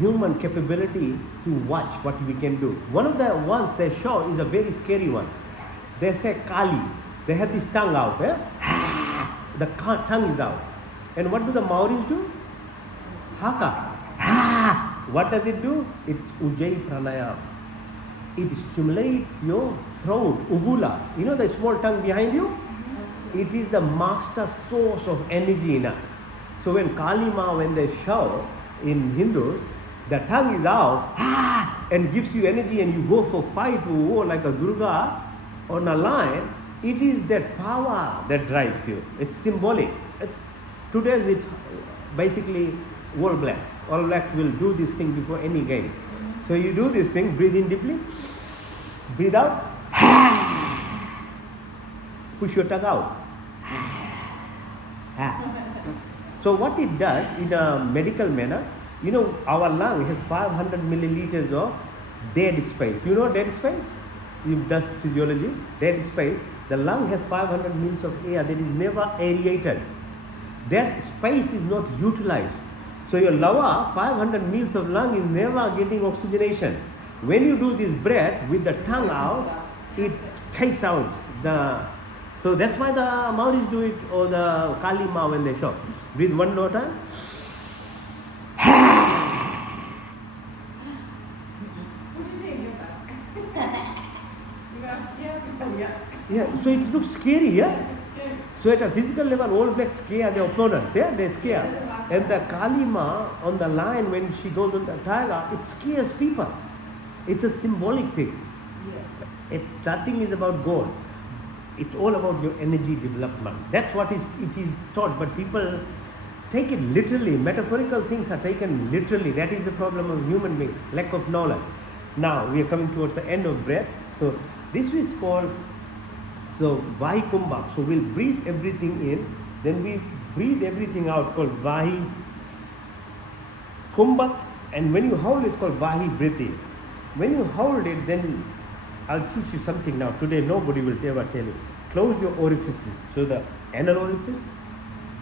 human capability to watch what we can do. One of the ones they show is a very scary one. They say Kali. They have this tongue out. Yeah? The tongue is out. And what do the Maoris do? Haka. What does it do? It's Ujjayi Pranayama. It stimulates your throat, uvula. You know the small tongue behind you? It is the master source of energy in us. So when Kali Ma, when they show in Hindus, the tongue is out and gives you energy, and you go for fight war like a Durga on a lion. It is that power that drives you. It's symbolic. Today it's basically All Blacks. All Blacks will do this thing before any game. So you do this thing, breathe in deeply, breathe out, push your tongue out. So what it does in a medical manner, our lung has 500 milliliters of dead space. You know dead space? You've done physiology. Dead space. The lung has 500 mils of air that is never aerated. That space is not utilized. So your lower 500 mils of lung is never getting oxygenation. When you do this breath with the tongue out, it takes out the... So that's why the Maoris do it, or the Kali Ma when they show. Breathe one more time. Yeah, so it looks scary, yeah? So at a physical level, All Blacks scare their opponents, yeah? They scare. And the Kali Ma on the line, when she goes on the tiger, it scares people. It's a symbolic thing. Nothing is about God. It's all about your energy development. That's what it is taught, but people take it literally. Metaphorical things are taken literally. That is the problem of human being, lack of knowledge. Now we are coming towards the end of breath. So this is called Vahi Kumbhak. So we'll breathe everything in, then we breathe everything out, called Vahi Kumbhak, and when you hold it's called Vahi Briti. When you hold it, then I'll teach you something now. Today nobody will ever tell you. Close your orifices. So the anal orifice,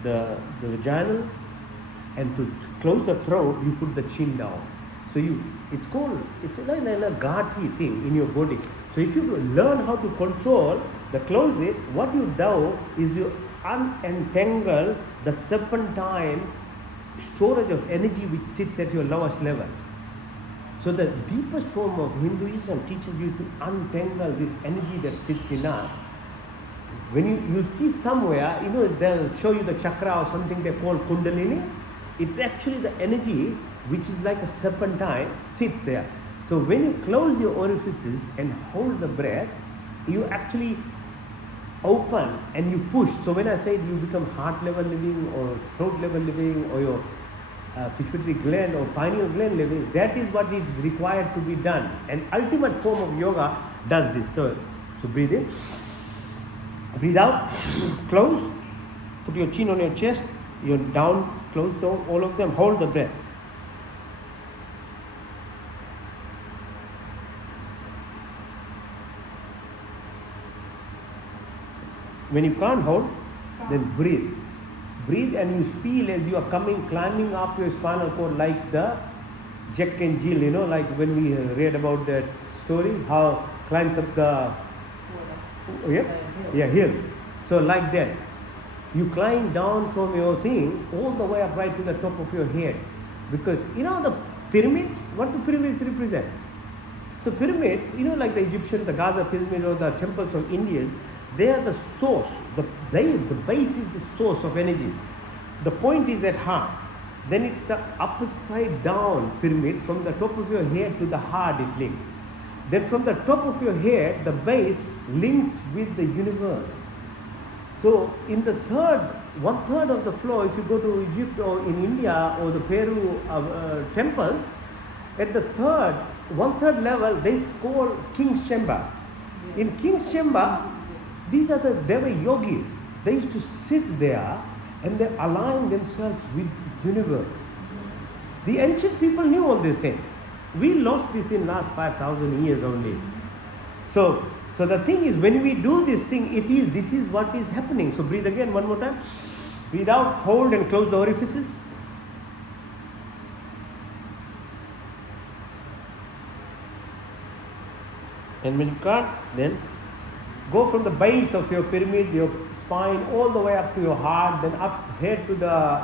the vaginal, and to close the throat, you put the chin down. So it's like a gati thing in your body. So if you learn how to control the close it, what you do is you unentangle the serpentine storage of energy which sits at your lowest level. So the deepest form of Hinduism teaches you to untangle this energy that sits in us. When you see somewhere, they'll show you the chakra or something they call Kundalini. It's actually the energy which is like a serpentine sits there. So when you close your orifices and hold the breath, you actually open and you push. So when I say you become heart level living or throat level living or your pituitary gland or pineal gland living, that is what is required to be done. An ultimate form of yoga does this. So breathe in, breathe out, close, put your chin on your chest, you're down, close all of them, hold the breath. When you can't hold, then breathe. Breathe and you feel as you are climbing up your spinal cord like the Jack and Jill, like when we read about that story, how climbs up the hill. So like that. You climb down from your thing all the way up right to the top of your head. Because the pyramids, what do pyramids represent? So pyramids, like the Egyptian, the Gaza pyramid or the temples of India, they are the source. The base is the source of energy. The point is at heart. Then it's an upside down pyramid. From the top of your head to the heart it links. Then from the top of your head, the base links with the universe. So in the 1/3 of the floor, if you go to Egypt or in India or the Peru temples, at the 1/3 level, they is called King's Chamber. In King's Chamber, they were yogis. They used to sit there and they align themselves with the universe. The ancient people knew all these things. We lost this in last 5,000 years only. So the thing is, when we do this thing, this is what is happening. So breathe again one more time. Breathe out, hold and close the orifices. And when you can't, then go from the base of your pyramid, your spine, all the way up to your heart, then up head to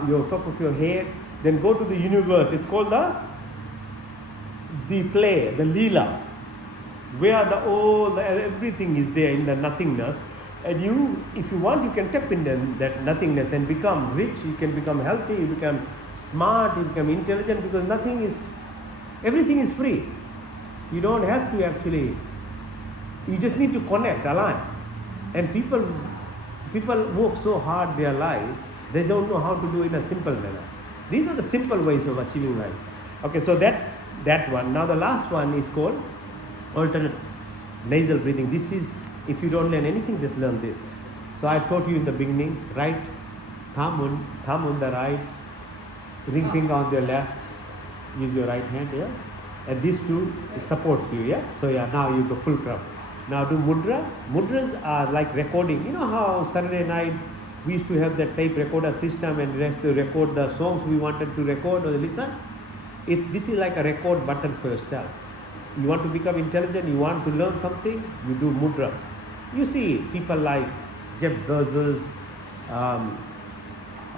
your top of your head, then go to the universe. It's called the play, the Leela, where everything is there in the nothingness. And if you want, you can tap into that nothingness and become rich. You can become healthy. You become smart. You become intelligent, because everything is free. You don't have to actually. You just need to connect, align. And people work so hard their life, they don't know how to do it in a simple manner. These are the simple ways of achieving life. Okay, so that's that one. Now the last one is called alternate nasal breathing. This is, if you don't learn anything, just learn this. So I taught you in the beginning, right thumb on the right, ring finger on the left, use your right hand, yeah? And these two supports you, yeah? So now you go full crop. Now do mudra. Mudras are like recording. You know how Saturday nights we used to have that tape recorder system and we have to record the songs we wanted to record or listen? This is like a record button for yourself. You want to become intelligent, you want to learn something, you do mudra. You see people like Jeff Bezos,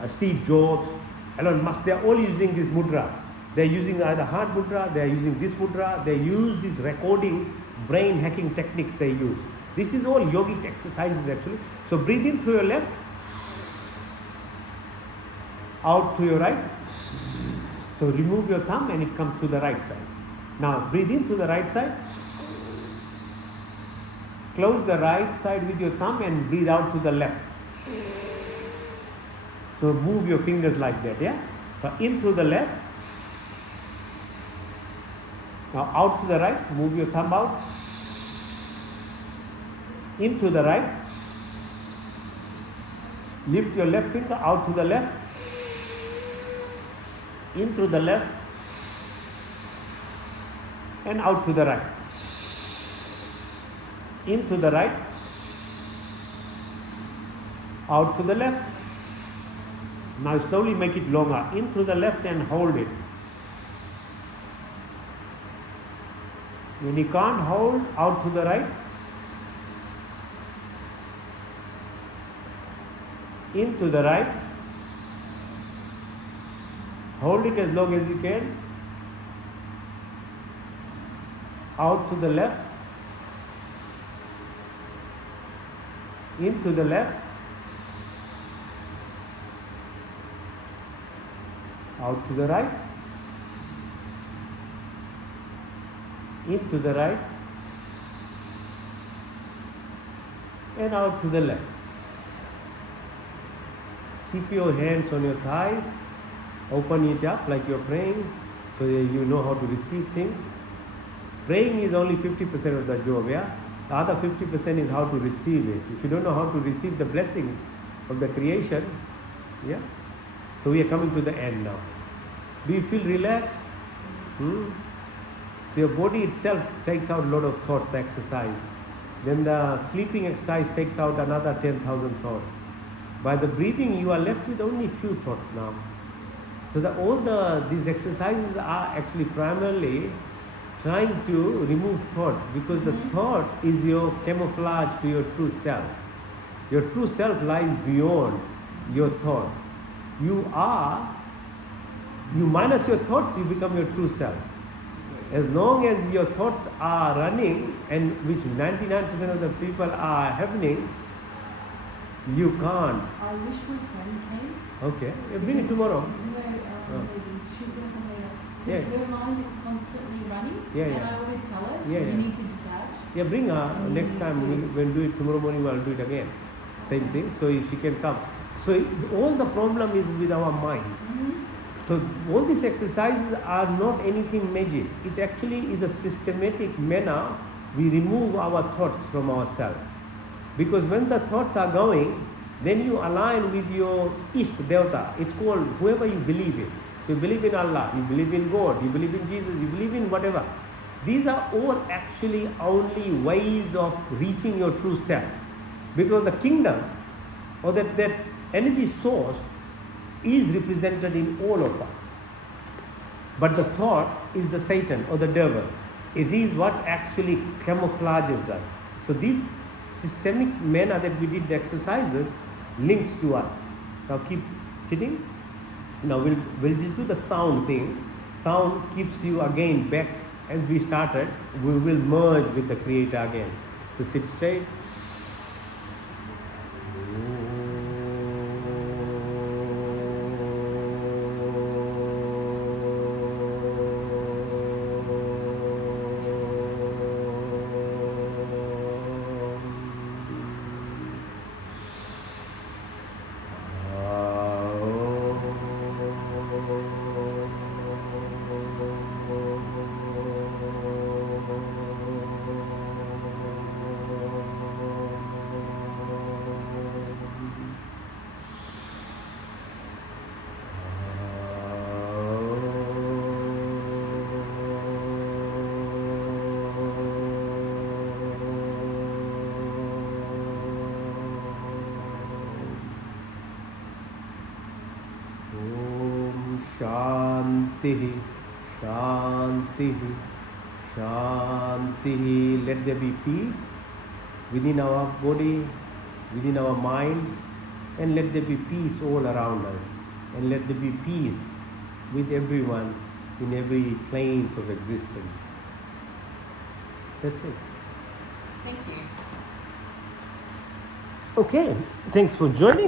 Steve Jobs, Elon Musk, they are all using these mudras. They are using either heart mudra, they are using this mudra, they use these recording, brain hacking techniques they use. This is all yogic exercises actually. So breathe in through your left, out to your right. So remove your thumb and it comes to the right side. Now breathe in through the right side, close the right side with your thumb and breathe out to the left. So move your fingers like that, yeah? So in through the left. Now out to the right, move your thumb out. In through the right. Lift your left finger out to the left. In through the left. And out to the right. In to the right, out to the left. Now slowly make it longer. In through the left and hold it. When you can't hold, out to the right. In to the right. Hold it as long as you can. Out to the left. Into the left, out to the right, into the right, and out to the left. Keep your hands on your thighs, open it up like you're praying so that you know how to receive things. Praying is only 50% of the job, yeah? The other 50% is how to receive it. If you don't know how to receive the blessings of the creation, yeah. So we are coming to the end now. Do you feel relaxed? So your body itself takes out a lot of thoughts, exercise. Then the sleeping exercise takes out another 10,000 thoughts. By the breathing, you are left with only few thoughts now. So these exercises are actually primarily trying to remove thoughts, because the thought is your camouflage to your true self. Your true self lies beyond your thoughts. You minus your thoughts, you become your true self. As long as your thoughts are running, and which 99% of the people are happening, you can't. I wish my friend came. Okay, bring it tomorrow. She's going to come later. Yeah. Because her mind is constantly running, Yeah, and yeah. I always tell her, Yeah, you yeah. need to detach. Yeah, bring her next time. When do it tomorrow morning, I'll do it again. Same thing. So she can come. So all the problem is with our mind. So all these exercises are not anything magic. It actually is a systematic manner we remove our thoughts from ourselves. Because when the thoughts are going, then you align with your Ishta Devata. It's called whoever you believe in. You believe in Allah, you believe in God, you believe in Jesus, you believe in whatever. These are all actually only ways of reaching your true self. Because the kingdom, or that energy source, is represented in all of us. But the thought is the Satan or the devil. It is what actually camouflages us. So this systemic manner that we did the exercises links to us. Now keep sitting. Now we'll just do the sound thing. Sound keeps you again back as we started. We will merge with the Creator again. So sit straight. Shanti, Shanti, Shanti. Let there be peace within our body, within our mind, and let there be peace all around us. And let there be peace with everyone in every planes of existence. That's it. Thank you. Okay, thanks for joining.